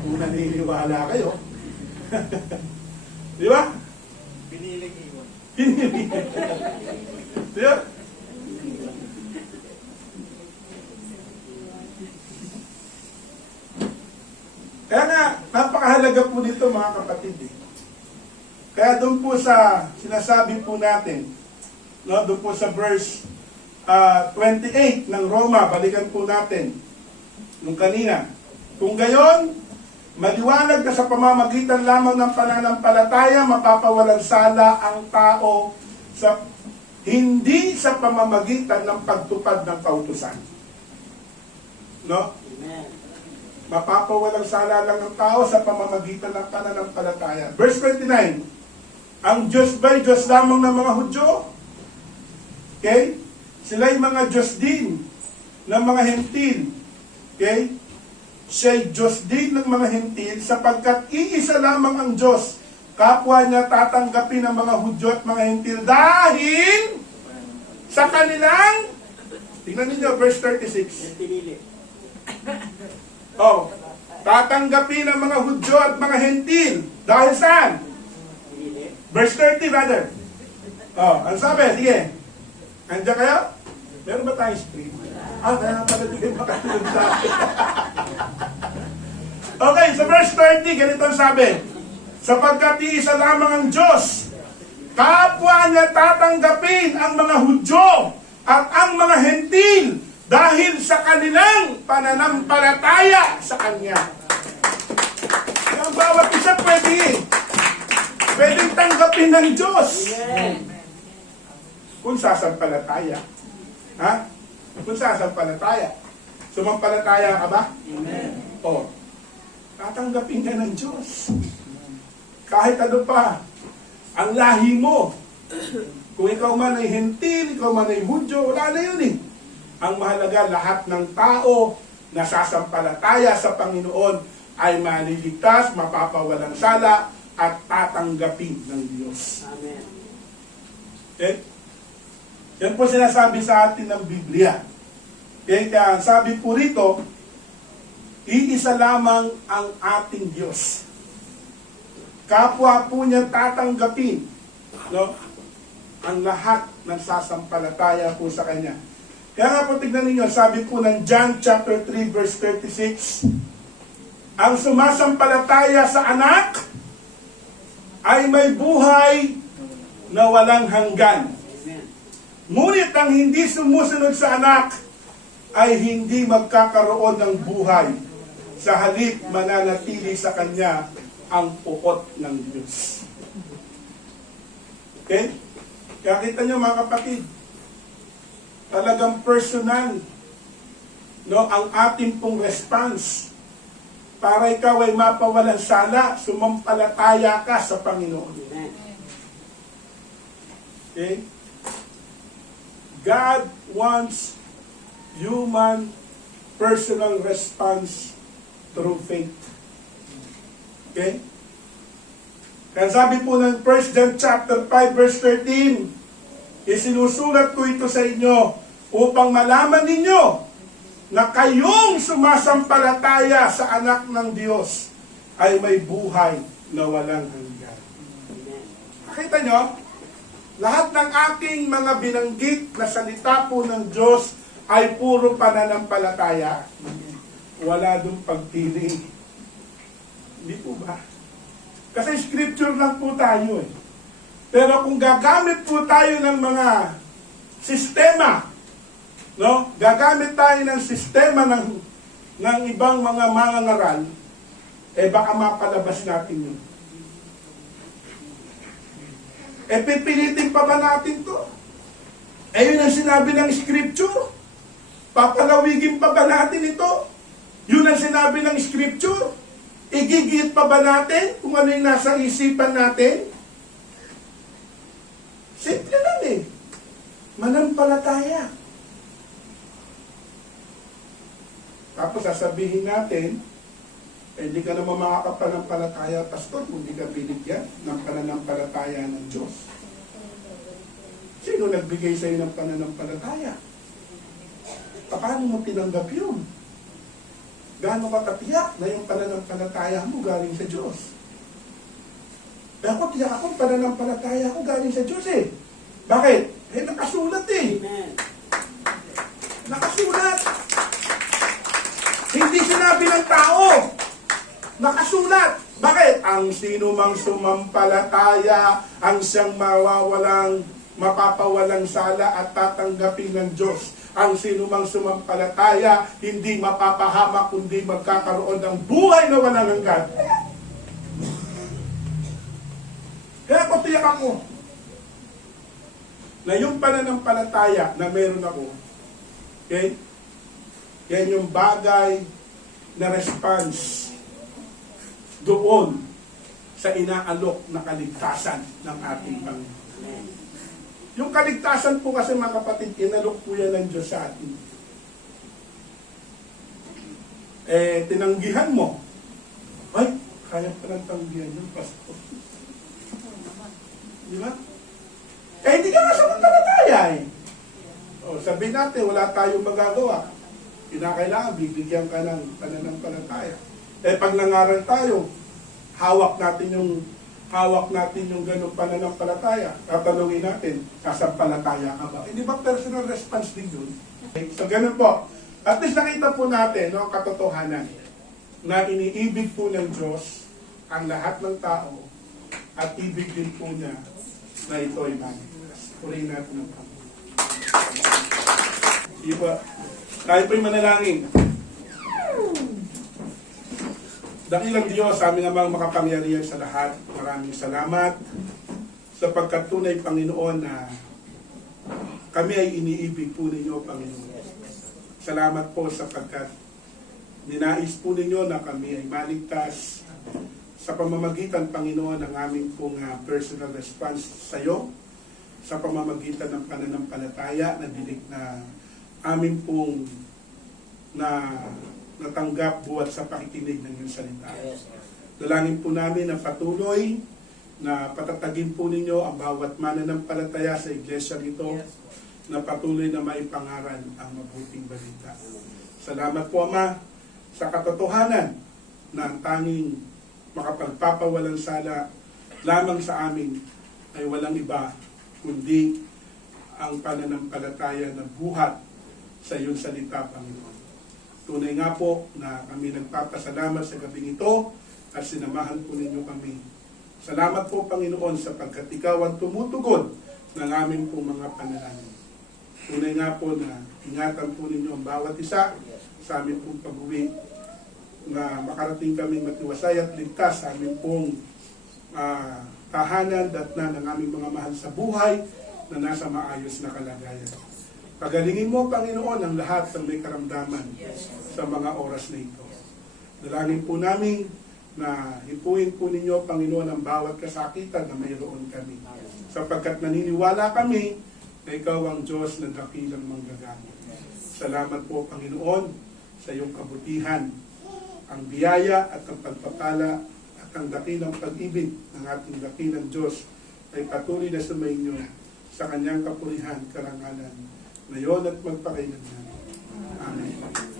Kung naniniwala kayo. Di ba? Piniling iwan. Pinili. Di ba? Kaya nga, napakahalaga po dito mga kapatid. Kaya doon po sa sinasabi po natin, no, doon po sa verse 28 ng Roma, balikan po natin nung kanina. Kung gayon, maliwanag na sa pamamagitan lamang ng pananampalataya, mapapawalang sala ang tao sa hindi sa pamamagitan ng pagtupad ng kautusan. No? Amen. Mapapawalang sala lang ng tao sa pamamagitan ng pananampalataya. Verse 29, ang Diyos ba'y Diyos lamang ng mga Hudyo? Okay? Sila'y mga Diyos din ng mga hentil. Okay? Siya'y Diyos din ng mga hentil sapagkat iisa lamang ang Diyos kapwa niya tatanggapin ng mga Hudyo at mga Hentil dahil sa kanilang, tingnan ninyo, verse 36. Pinili. Oh, tatanggapin ng mga Hudyo at mga Hentil dahil saan? Pinili. Verse 30, brother. Oh, ano sabi? Sige. Andiyan kayo? Meron ba tayong screen? Kaya pala di kayo makasunod sa akin. Okay, sa verse 30, ganito ang sabi. Sapagkat iisa lamang ang Diyos, kapwa niya tatanggapin ang mga Hudyo at ang mga Hentil dahil sa kanilang pananampalataya sa Kanya. Ang bawat isa pwedeng tanggapin ng Diyos. Kung sasampalataya. Ha? Kung sasampalataya. Sumampalataya ka ba? Amen. O, tatanggapin ka ng Diyos. Kahit ano pa, ang lahi mo. Kung ikaw man ay Hentil, ikaw man ay Hudyo, wala na yun eh. Ang mahalaga, lahat ng tao na sasampalataya sa Panginoon ay maliligtas, mapapawalang sala, at tatanggapin ng Diyos. Amen. Okay? Yan po sinasabi sa atin ng Biblia. Okay? Kaya sabi po rito, iisa lamang ang ating Diyos. Kapwa po niya tatanggapin, no, ang lahat ng sasampalataya po sa Kanya. Kaya nga po tignan ninyo, sabi po ng John chapter 3 verse 36, ang sumasampalataya sa anak ay may buhay na walang hanggan. Amen. Ngunit ang hindi sumusunod sa anak ay hindi magkakaroon ng buhay. Sa halip, mananatili sa kanya ang puot ng Diyos. Okay? Kaya kita nyo mga kapatid, talagang personal, no, ang ating pong response para ikaw ay mapawalang sala, sumampalataya ka sa Panginoon. Amen. Okay? God wants human personal response through faith. Okay? Kaya sabi po ng 1 John chapter 5 verse 13, isinusulat ko ito sa inyo upang malaman ninyo na kayong sumasampalataya sa anak ng Diyos ay may buhay na walang hanggan. Nakita nyo? Lahat ng aking mga binanggit na salita po ng Diyos ay puro pananampalataya. Wala dong pagpili. Hindi po ba? Kasi scripture lang po tayo eh. Pero kung gagamit po tayo ng mga sistema, no? Gagamit tayo ng sistema ng ibang mga mangangaral, eh baka mapalabas natin yun. Eh pipilitin pa ba natin to? Eh yun ang sinabi ng scripture. Papalawigin pa ba natin ito? Yun ang sinabi ng scripture. Igigit pa ba natin kung ano yung nasa isipan natin? Simple lang eh. Manampalataya. Tapos sasabihin natin, hindi ka naman makakapanampalataya, pastor, kung hindi ka binigyan ng pananampalataya ng Diyos. Sino nagbigay sa iyo ng pananampalataya? Paano mo tinanggap yun? Gaano ka katiyak na yung pananampalataya mo galing sa Diyos? Eh ako, tiyak ako, pananampalataya ko galing sa Diyos eh. Bakit? Eh nakasulat eh. Amen. Nakasulat. Hindi sinabi ng tao. Nakasulat. Bakit? Ang sino mang sumampalataya, ang siyang mapapawalang sala at tatanggapin ng Diyos. Ang sino mang sumampalataya, hindi mapapahamak, kundi magkakaroon ng buhay na walang hanggan. Kaya ko tiyak ako na yung pananampalataya na meron ako, okay? Yan yung bagay na response doon sa inaalok na kaligtasan ng ating Panginoon. Yung kaligtasan po kasi mga kapatid, inalok po yan ng Diyos sa atin. Eh, tinanggihan mo. Ay, kaya pa ng tanggihan yung pastor. Di ba? Eh, hindi ka nga samantalataya eh. O, sabihin natin, wala tayong magagawa. Kinakailangan, bibigyan ka ng pananampalataya. Eh, pag nangaral tayo, hawak natin yung ganong pananampalataya. Tatanungin natin, sasampalataya ka ba? Hindi ba personal response din yun? Okay, so, ganun po. At least nakita po natin, no, katotohanan na iniibig po ng Diyos ang lahat ng tao at ibig din po niya na ito'y manifest. Purihin natin ang Panginoon. Iba, tayo po'y manalangin. Dakilang Diyos, aming amang makapangyarihan sa lahat, maraming salamat sapagkat tunay, Panginoon, na kami ay iniibig po ninyo, Panginoon. Salamat po sapagkat ninais po ninyo na kami ay maligtas sa pamamagitan, Panginoon, ng aming pong personal response sa iyo, sa pamamagitan ng pananampalataya na dinig na amin pong natanggap buhat sa pakikinig ng iyong salita. Dalangin po namin na patuloy na patatagin po ninyo ang bawat mananampalataya sa iglesia nito na patuloy na maipangaral ang mabuting balita. Salamat po, Ama, sa katotohanan na ang tanging makapagpapawalang sala lamang sa amin ay walang iba kundi ang pananampalataya na buhat sa iyong salita, Panginoon. Tunay nga po na kami nagpapasalamat sa gabing ito at sinamahan po ninyo kami. Salamat po, Panginoon, sapagkat ikaw ang tumutugod ng aming pong mga panalangin. Tunay nga po na ingatan po ninyo ang bawat isa sa aming pong pag-uwi na makarating kami matiwasay at ligtas sa aming pong tahanan at ng aming mga mahal sa buhay na nasa maayos na kalagayan. Pagalingin mo, Panginoon, ang lahat ng may karamdaman sa mga oras na ito. Dalangin po namin na hipuin po ninyo, Panginoon, ang bawat kasakitan na mayroon kami. Sapagkat naniniwala kami na ikaw ang Diyos na dakilang manggagamit. Salamat po, Panginoon, sa iyong kabutihan, ang biyaya at ang pagpapala at ang dakilang pag-ibig ng ating dakilang Diyos ay patuloy na sumainyo sa kanyang kapurihan, karangalan, ngayon at magpakailanman. Amen.